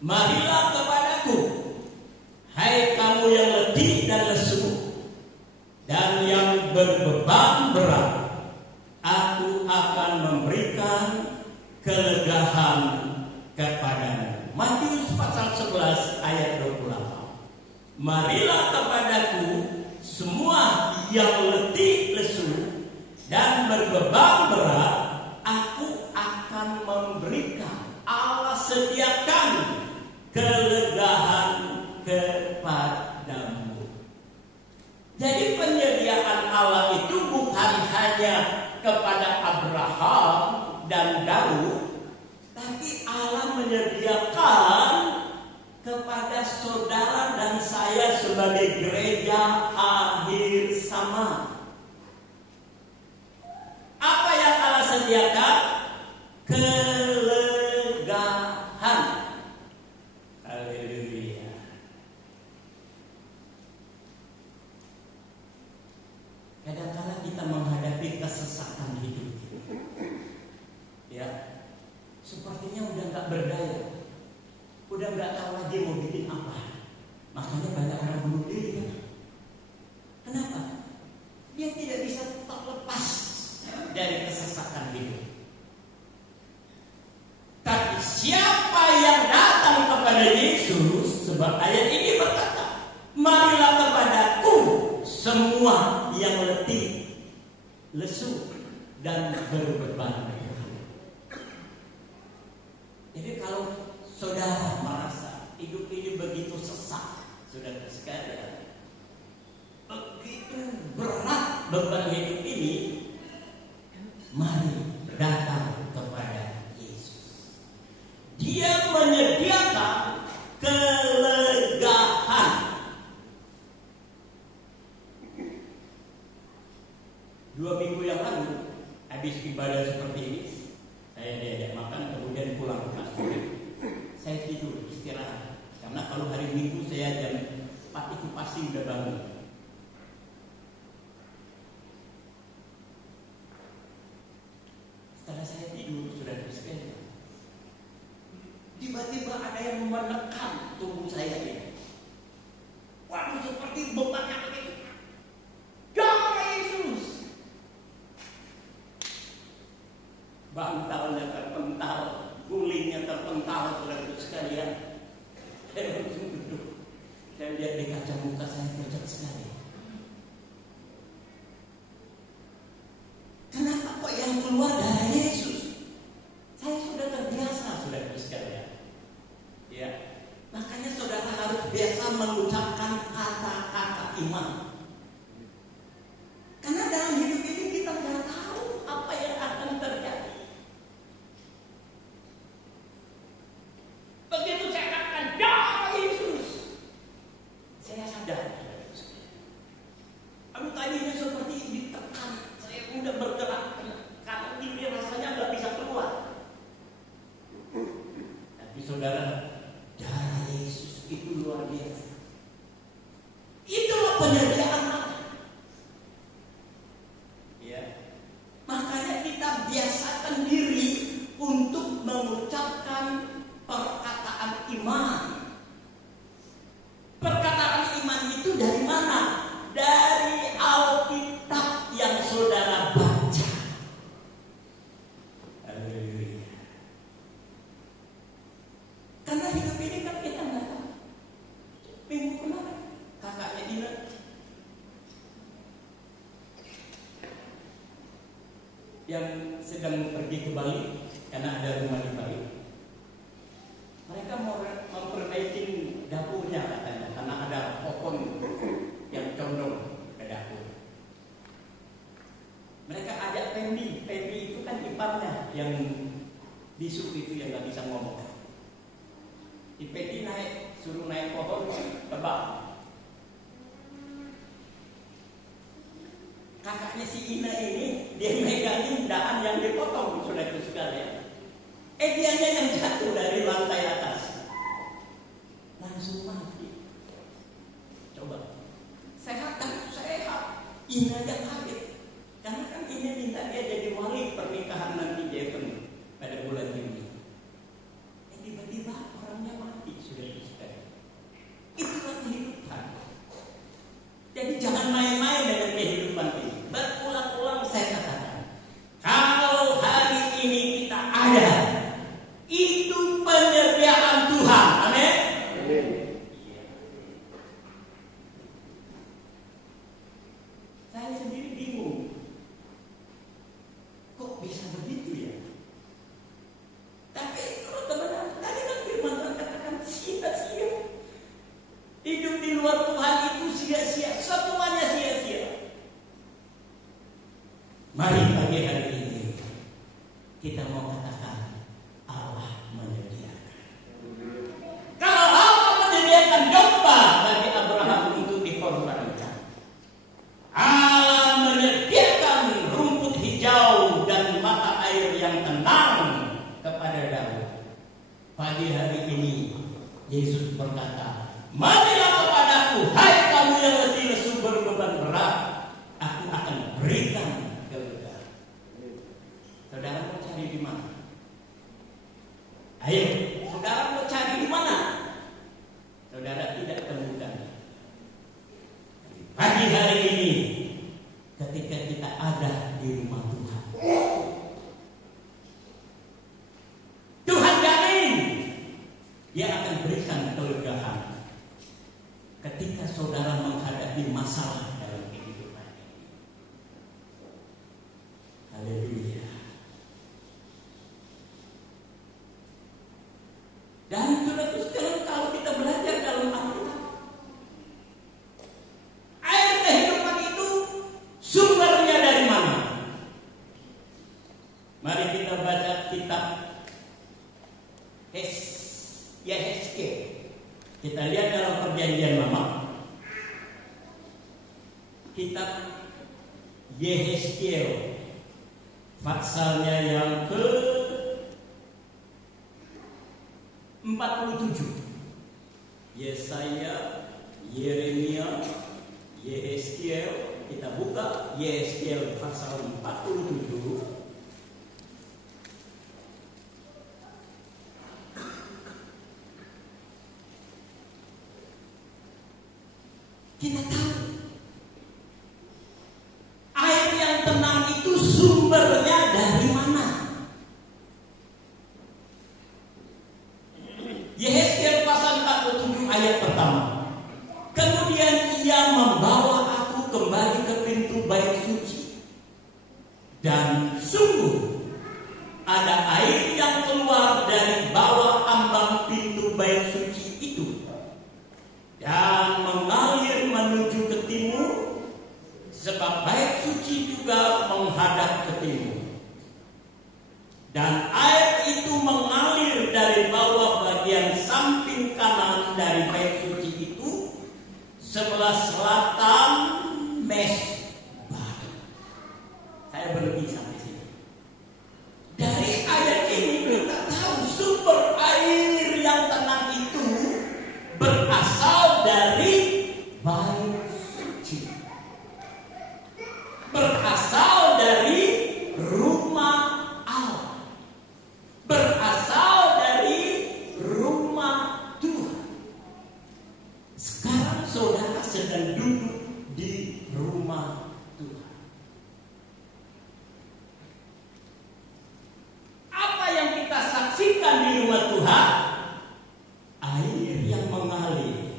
marilah kepadaku, hai kamu yang letih dan lesu, dan yang berbeban berat, aku akan memberikan kelegaan kepadamu. Matius pasal 11 ayat 28. Marilah kepadaku semua yang letih lesu dan berbeban berat, aku akan memberikan, Allah sediakan kelegaan kepadamu. Jadi penyediaan Allah itu bukan hanya kepada Abraham dan Daud, tapi Allah menyediakan kepada saudara dan saya sebagai gereja akhir zaman. Apa yang Allah sediakan? Kelegaan. Haleluya. Kadang-kadang kita menghadapi kesesatan hidup, ya, sepertinya udah nggak berdaya, udah nggak tahu lagi mau bikin apa. Makanya banyak orang bunuh diri, kan? Kenapa? Dia tidak bisa terlepas dari kesesatan hidup. Tapi siapa yang datang kepada Yesus, sebab ayat ini berkata, marilah kepadaku semua yang letih, lesu, dan berbeban. Jadi kalau saudara merasa hidup ini begitu sesak, saudara sekalian, begitu berat beban hidup ini, mari datang kepada Yesus. Dia menyediakan kelegaan. Dua minggu yang lalu, habis ibadah seperti ini, saya diajak makan, kemudian pulang ke masjid. Saya tidur, istirahat. Karena kalau hari Minggu saya jam 4 itu pasti udah bangun. Setelah saya tidur, sudah sekalian, tiba-tiba ada yang menekan tubuh saya ini. Waduh, seperti beban yang ini. Jangan Yesus. Bantalnya terpental, gulingnya terpental, saudara sekalian. Saya langsung duduk. Saya lihat di kaca muka saya pucat sekali. Kenapa kok yang keluar dari Yesus? Saya sudah terbiasa, saudara sekalian. Ya, makanya saudara harus biasa mengucapkan kata-kata iman. Karena dalam hidup ini kita nggak tahu apa yang akan terjadi. Begitu saya katakan darah Yesus, saya sadar. Aku tadinya seperti ditekan, saya udah bergerak karena ini rasanya nggak bisa keluar. Tapi saudara, darah Yesus itu luar biasa. Itulah penyediaan Allah. Ya, makanya kita biasakan diri untuk mengucapkan perkataan iman. Perkataan iman itu dari mana? Dari Alkitab yang saudara baca. Haleluya. Karena hidup ini kan kita nggak tahu. Minggu kemarin kakaknya Dina yang sedang pergi ke Bali karena ada rumah di Bali. Mereka mau memperbaiki dapurnya katanya karena ada pohon yang condong ke dapur. Mereka ajak Pendi. Pendi itu kan iparnya yang bisu itu yang nggak bisa ngomong. Di Pendi suruh naik pohon tebak. Kakaknya si Ina ini dia megangin dahan yang dipotong, saudara sekalian. Dianya yang jatuh dari lantai atas, langsung mati. Coba, sehat kan? Sehat. Ina aja kaget, karena kan Ina minta dia jadi wali pernikahan nanti Jeven pada bulan Juni. Tiba-tiba orangnya mati, saudara sekalian. Itulah kehidupan. Jadi jangan main-main dengan kehidupan ini. Berulang-ulang saya katakan, kalau hari ini kita ada, itu penyediaan Tuhan. Amin. Saya sendiri bingung, kok bisa begitu ya? Tapi kalau teman-teman tadi kan firman Tuhan katakan sia-sia. Hidup di luar Tuhan itu sia-sia, semuanya sia-sia. Mari pagi hari ini kita mau katakan Allah menyediakan. Kalau Allah menyediakan domba bagi Abraham untuk dikorbankan, Allah menyediakan rumput hijau dan mata air yang tenang kepada Daud. Pagi hari ini Yesus berkata, marilah kepadaku, hai kamu yang letih lesu berbeban berat, aku akan berikan kelegaan. Saudara mau cari di mana? Ayo, saudara mau cari di mana? Saudara tidak temukan. Pagi hari ini, ketika kita ada di rumah Tuhan, Tuhan jamin Dia akan berikan kelegaan. Ketika saudara menghadapi masalah dalam kehidupan ini. Haleluya. Dan saudara sekalian, kalau kita belajar dalam Alkitab, air kehidupan itu sumbernya dari mana? Mari kita baca kitab Yehezkiel. Kita lihat dalam Perjanjian Lama, kitab Yehezkiel, pasalnya yang ke 47. Yesaya, Yeremia, Yehezkiel. Kita buka Yehezkiel pasal 47. Kita tahu air yang tenang itu sumbernya dari mana? Yehezkiel pasal 47 ayat pertama. bait suci. Dan sungguh ada air yang keluar dari bawah ambang pintu bait suci itu dan mengalir menuju ke timur, sebab bait suci juga menghadap ke timur. Dan air itu mengalir dari bawah bagian samping kanan dari bait suci itu sebelah selatan mesbah. Saya berhenti sampai sini. Dari ayat ini kita tahu sumber air yang tenang itu berasal dari bait suci, berasal dari rumah Allah, berasal dari rumah Tuhan. Sekarang saudara sedang duduk di rumah Tuhan. Apa yang kita saksikan di rumah Tuhan? Air yang mengalir.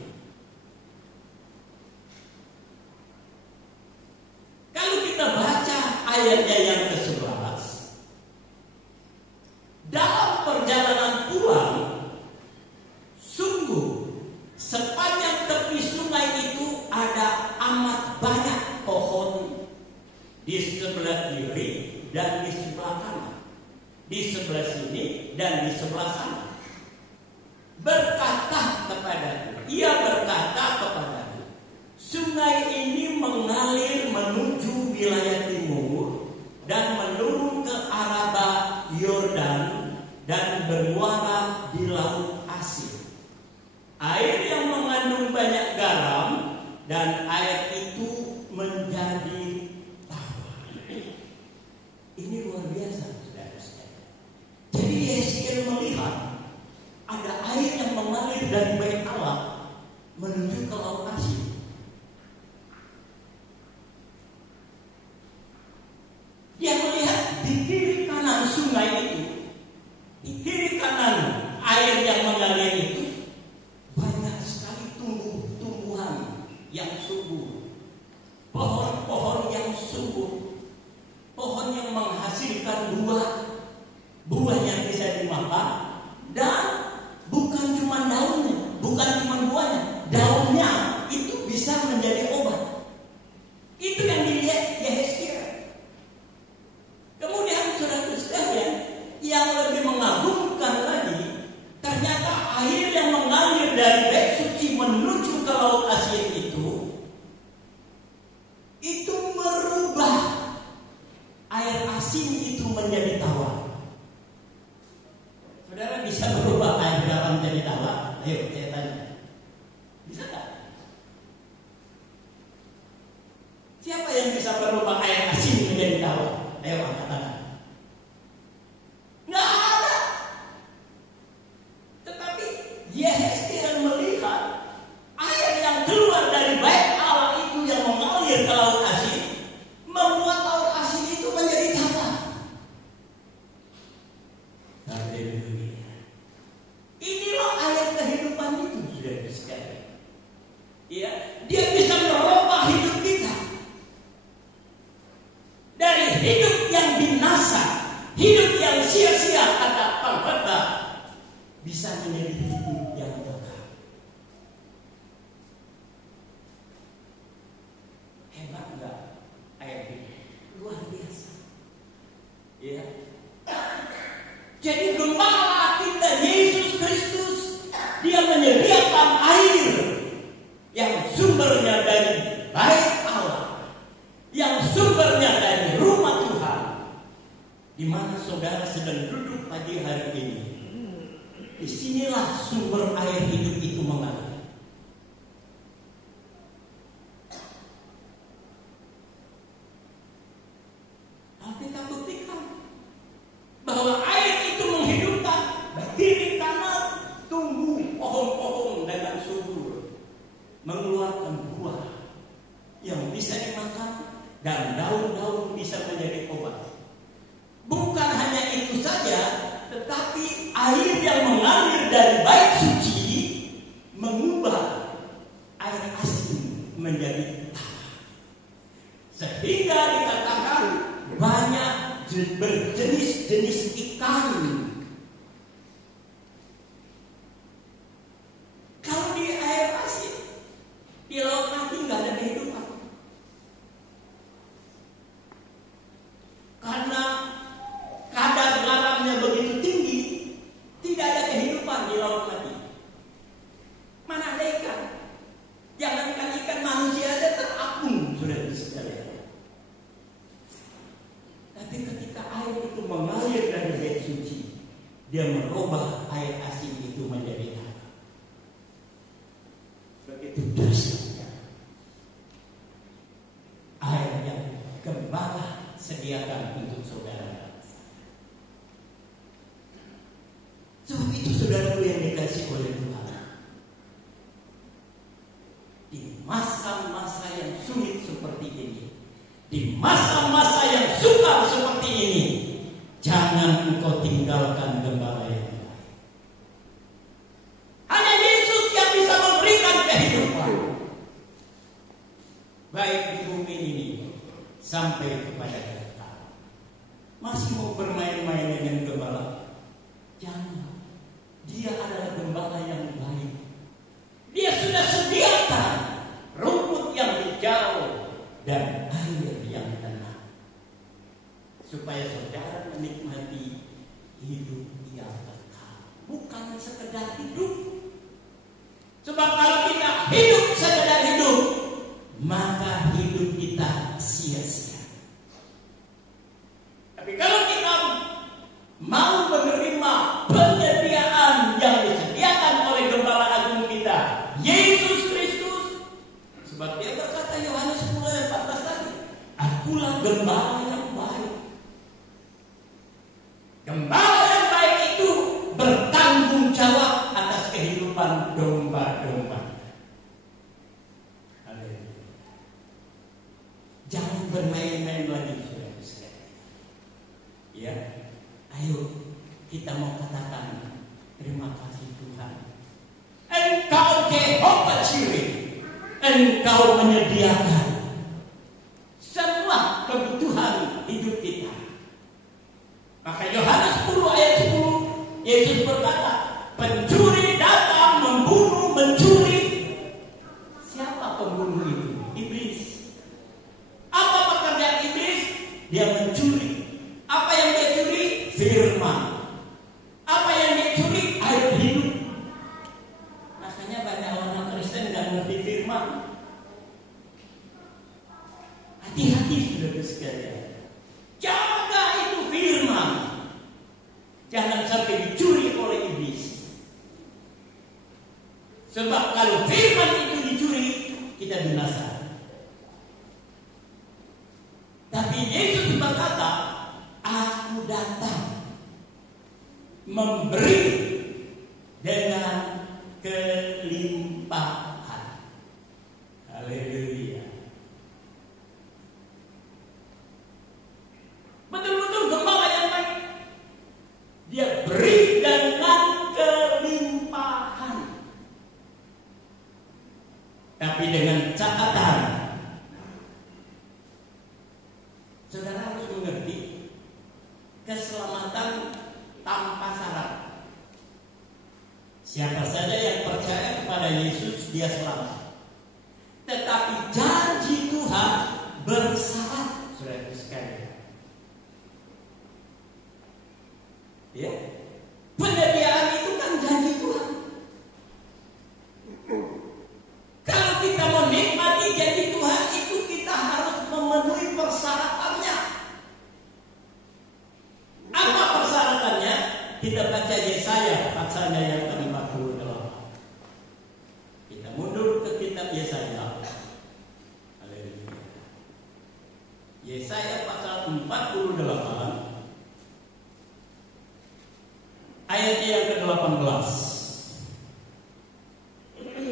Kalau kita baca ayatnya yang ke-11, dalam perjalanan pulang, sungguh sepanjang tepi sungai itu ada amat banyak pohon di sebelah kiri dan di sebelah kanan, di sebelah sini dan di sebelah sana. Ia berkata kepadaku, sungai ini mengalir menuju wilayah timur dan menurun ke Araba Yordan dan bermuara di Laut Asin. Air yang mengandung banyak garam, dan air itu menjadi tawar. Ini luar biasa, saudara-saudara. Jadi Yeskiel melihat ada air yang mengalir dari bait Allah menuju ke Laut Asin. Dia melihat di kiri kanan sungai itu, di kiri kanan air yang mengalir itu, banyak sekali tumbuh-tumbuhan yang subur, pohon-pohon yang subur, pohon yang menghasilkan buah yang bisa dimakan, dan bukan cuma daunnya, bukan cuma buahnya, daunnya itu bisa menjadi obat. Itu yang dilihat Yeskiel. Kemudian saudara sekalian, yang lebih mengagumkan lagi, ternyata air yang mengalir dari bait suci menuju ke Laut Asin itu merubah air asin itu menjadi tawar. Saudara bisa merubah air garam menjadi tawar? Ayo saya tanya, bisa tak? Siapa yang bisa merubah air asin menjadi tawar? Ayo angkat tangan. Nggak ada. Tetapi Yeskiel melihat air yang keluar dari bait Allah itu yang mengalir ke Laut Asin, membuat Laut Asin itu menjadi tawar. Haleluya. Inilah air kehidupan itu, saudara sekalian. Ya, dia bisa merubah hidup kita dari hidup yang binasa, hidup yang sia-sia kata pengkhotbah, bisa menjadi hidup yang kekal. Hebat enggak ayat ini? Luar biasa. Ya. Jadi gembala kita Yesus Kristus, dia menyediakan air yang sumbernya dari bait Allah, yang sumbernya dari rumah Tuhan, di mana saudara sedang duduk pagi hari ini. Disinilah sumber air hidup itu mengalir. Kita buktikan bahwa air itu menghidupkan. Kiri kanan tumbuh pohon-pohon dengan subur, mengeluarkan buah yang bisa dimakan, dan daun-daun bisa menjadi obat. Bukan hanya itu saja, tetapi air yang mengalir dari bait suci berjenis-jenis ikan. Kalau di air asin, di laut mati nggak ada kehidupan. Karena kadar garamnya begitu tinggi, tidak ada kehidupan di laut mati. Mana ada ikan? Jangankan ikan, manusia aja terapung, sudah sekalian. Tapi ketika air itu mengalir dari bait suci, dia merubah air asin itu menjadi garam. Begitu dahsyatnya air yang Gembala sediakan untuk saudara. Sebab itu saudaraku yang dikasih oleh Tuhan, di masa-masa yang sulit seperti ini, di masa-masa yang sukar seperti ini, jangan engkau tinggalkan gembala yang baik. Hanya Yesus yang bisa memberikan kehidupan, baik di bumi ini sampai kepada kita. Masih mau bermain-main dengan gembala? Jangan. Dia adalah gembala yang baik. Dia sudah sediakan rumput yang hijau dan air yang tenang, supaya saudara menikmati hidup yang kekal, bukan sekedar hidup. Sebab kalau kita hidup sekedar hidup, maka hidup kita sia-sia. Tapi kalau kita mau menerima penyediaan yang disediakan oleh Gembala Agung kita, Yesus Kristus, sebab dia berkata Yohanes 10 ayat 14 tadi, akulah gembala yang baik. Gembala yang baik itu bertanggung jawab atas kehidupan domba-domba. Jangan bermain-main lagi, saudara-saudara. Ya, ayo kita mau katakan terima kasih Tuhan. Engkau Jehovah Jireh, Engkau menyediakan semua kebutuhan hidup kita. Maka Yohanes 10 ayat 10, Yesus berkata, pencuri datang membunuh, mencuri. Siapa pembunuh itu? Iblis. Apa pekerjaan iblis? Dia mencuri. Apa yang dia curi? Firman. Apa yang dia curi? Air hidup. Makanya banyak orang Kristen nggak ngerti firman. Hati-hati saudara sekalian. Jaga itu firman. Jangan sampai dicuri oleh iblis. Sebab kalau firman itu dicuri, kita binasa. Tapi Yesus berkata, aku datang memberi dengan kelimpahan. Haleluya. Betul-betul gembala yang baik. Dia beri dengan kelimpahan. Tapi dengan catatan, saudara harus mengerti, keselamatan tanpa syarat. Siapa saja yang percaya kepada Yesus, dia selamat. Tetapi janji Tuhan bersyarat, saudara sekalian. Ya, penyediaan itu kan janji Tuhan. Kalau kita mau nikmati janji Tuhan itu, kita harus memenuhi persyaratannya. Apa persyaratannya? Kita baca Yesaya pasalnya yang ke-48. Kita mundur ke kitab Yesaya. Haleluya. Yesaya pasal 48 ayat yang ke-18.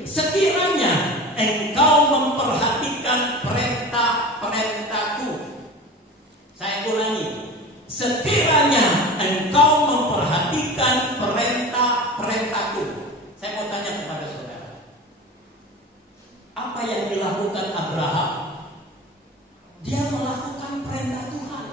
Sekiranya engkau memperhatikan perintah-perintahku. Saya ulangi. Sekiranya engkau memperhatikan perintah-perintahku. Saya mau tanya kepada saudara, apa yang dilakukan Abraham? Dia melakukan perintah Tuhan.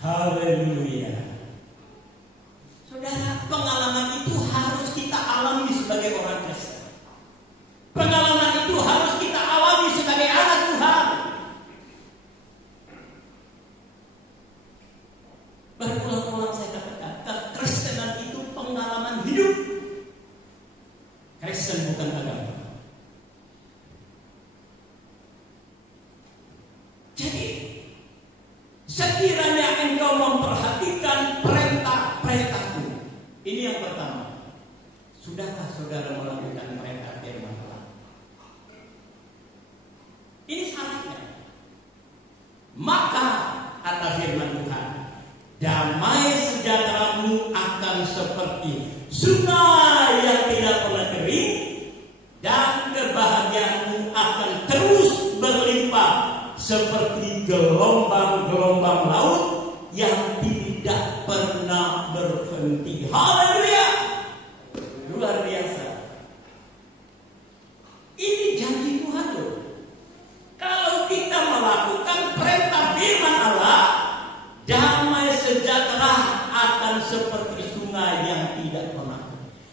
Haleluya. Saudara, pengalaman itu harus kita alami sebagai orang Kristen. Pengalaman itu harus kita alami sebagai anak Tuhan. Berulang-ulang saya katakan, kekristenan itu pengalaman hidup. Kristen bukan agama. Jadi, sekiranya engkau memperhatikan perintah-perintahku. Ini yang pertama. Sudahkah saudara melakukan perintah firman Allah? Ini syaratnya. Maka, kata firman Tuhan, damai sejahteramu akan seperti sungai yang tidak pernah kering, dan kebahagiaanmu akan terus berlimpah seperti gelombang-gelombang laut yang tidak pernah berhenti. Haleluya! Luar biasa. Ini janji Tuhan loh. Kalau kita melakukan perintah firman Allah, damai sejahtera akan seperti sungai yang tidak pernah.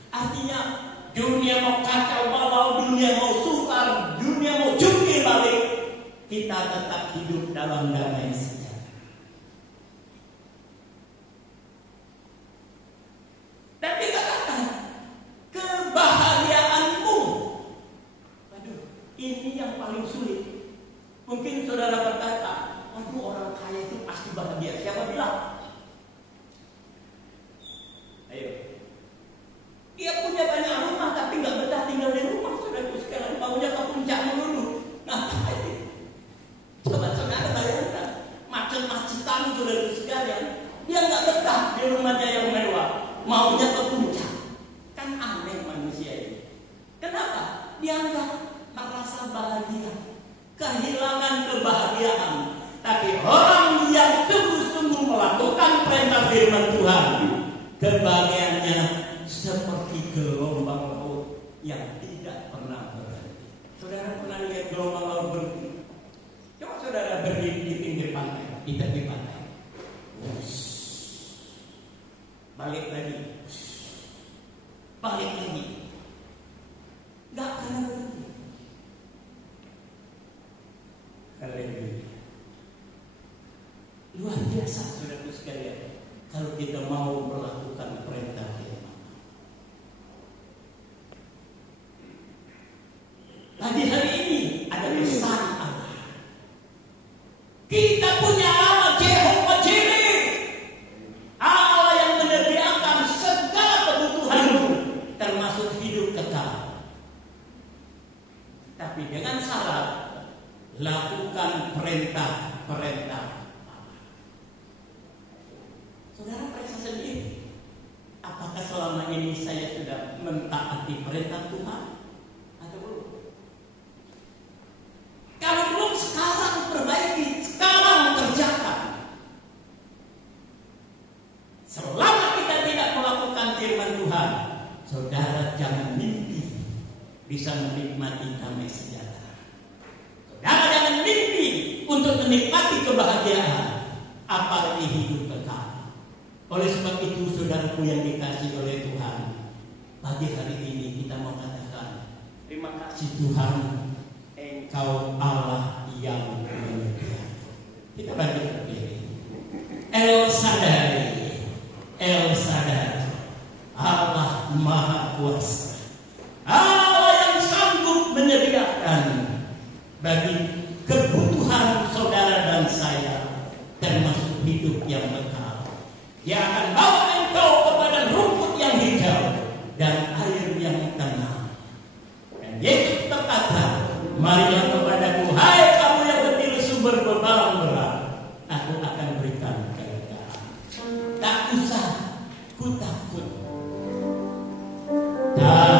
Artinya dunia mau kacau balau, dunia mau sukar, dunia mau jungkir balik, kita tetap hidup dalam damai sejahtera. Tapi katakan kebahagiaanmu. Aduh, ini yang paling sulit. Mungkin saudara berkata, aduh, orang kaya itu pasti bahagia. Siapa bilang? Ayo. Dia punya banyak rumah tapi nggak betah tinggal di rumah. Saudara sekarang maunya ke puncak melulu. Ngapain? Coba saudara bayangkan, macet-macetan saudara sekalian. Dia nggak betah di rumahnya yang mewah, maunya ke puncak. Kan aneh manusia ini. Kenapa? Dia nggak merasa bahagia, kehilangan kebahagiaan. Tapi orang yang sungguh-sungguh melakukan perintah firman Tuhan, kebahagiaannya seperti gelombang laut yang tidak pernah berhenti. Saudara pernah lihat gelombang laut berhenti? Coba saudara berdiri di pinggir pantai, di tepi pantai. Balik lagi. Balik lagi. Gak pernah berhenti. Haleluya. Luar biasa saudara sekalian. Kalau kita mau melakukan perintah firman. Nah, di hari ini ada pesan Allah. Kita punya Allah Jehovah Jireh, Allah yang menyediakan segala kebutuhanmu, termasuk hidup kekal. Tapi dengan syarat lakukan perintah-perintah. Saudara periksa sendiri, apakah selama ini saya sudah mentaati perintah Tuhan atau belum? Kalau belum, sekarang perbaiki, sekarang kerjakan. Selama kita tidak melakukan firman Tuhan, saudara jangan mimpi bisa menikmati damai sejahtera. Saudara jangan mimpi untuk menikmati kebahagiaan, apalagi hidup kekal. Oleh sebab itu, saudaraku yang dikasihi oleh Tuhan, pagi hari ini kita mau katakan, terima kasih Tuhan, Engkau Allah yang menyediakan. Kita bangkit berdiri. El Shaddai, El Shaddai, Allah Maha Kuasa, Allah yang sanggup menyediakan bagi kebutuhan saudara dan saya, termasuk hidup yang kekal. Dia akan bawa engkau kepada rumput yang hijau dan air yang tenang. Dan Yesus berkata, marilah kepadaku, hai kamu yang letih lesu berbeban berat, aku akan berikan kelegaan. Tak usah ku takut. Tak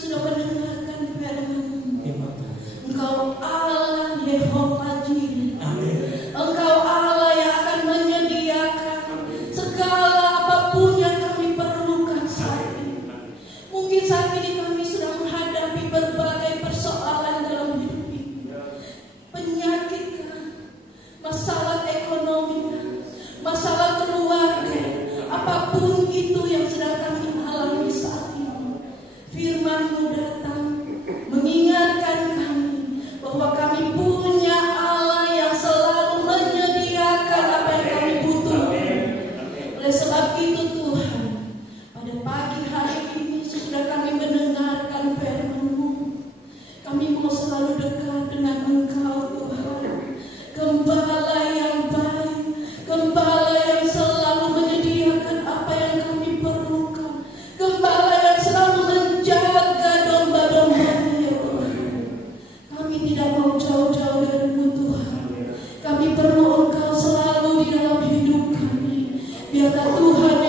sudah mendengarkan firman-Mu. Engkau Allah Yehova Jireh. Engkau Allah yang akan menyediakan segala apapun yang kami perlukan saat ini. Mungkin saat ini kami sedang menghadapi berbagai persoalan dalam hidup ini. Penyakit, masalah ekonomi, masalah keluarga, apapun itu yang sedang kami alami saat ini. Firman-Mu datang mengingatkan kami bahwa kami punya Allah yang selalu menyediakan apa yang kami butuhkan. Oleh sebab itu Tuhan, pada pagi hari ini sudah kami mendengarkan firman-Mu. Kami mau selalu dekat dengan Engkau Tuhan, Gembala yang baik, Gembala yang selalu menyediakan apa yang kami perlukan, Gembala yang selalu menjaga domba-domba-Nya ya Tuhan. Kami tidak mau jauh-jauh dari-Mu Tuhan. Kami perlu Engkau selalu di dalam hidup kami. Biarlah Tuhan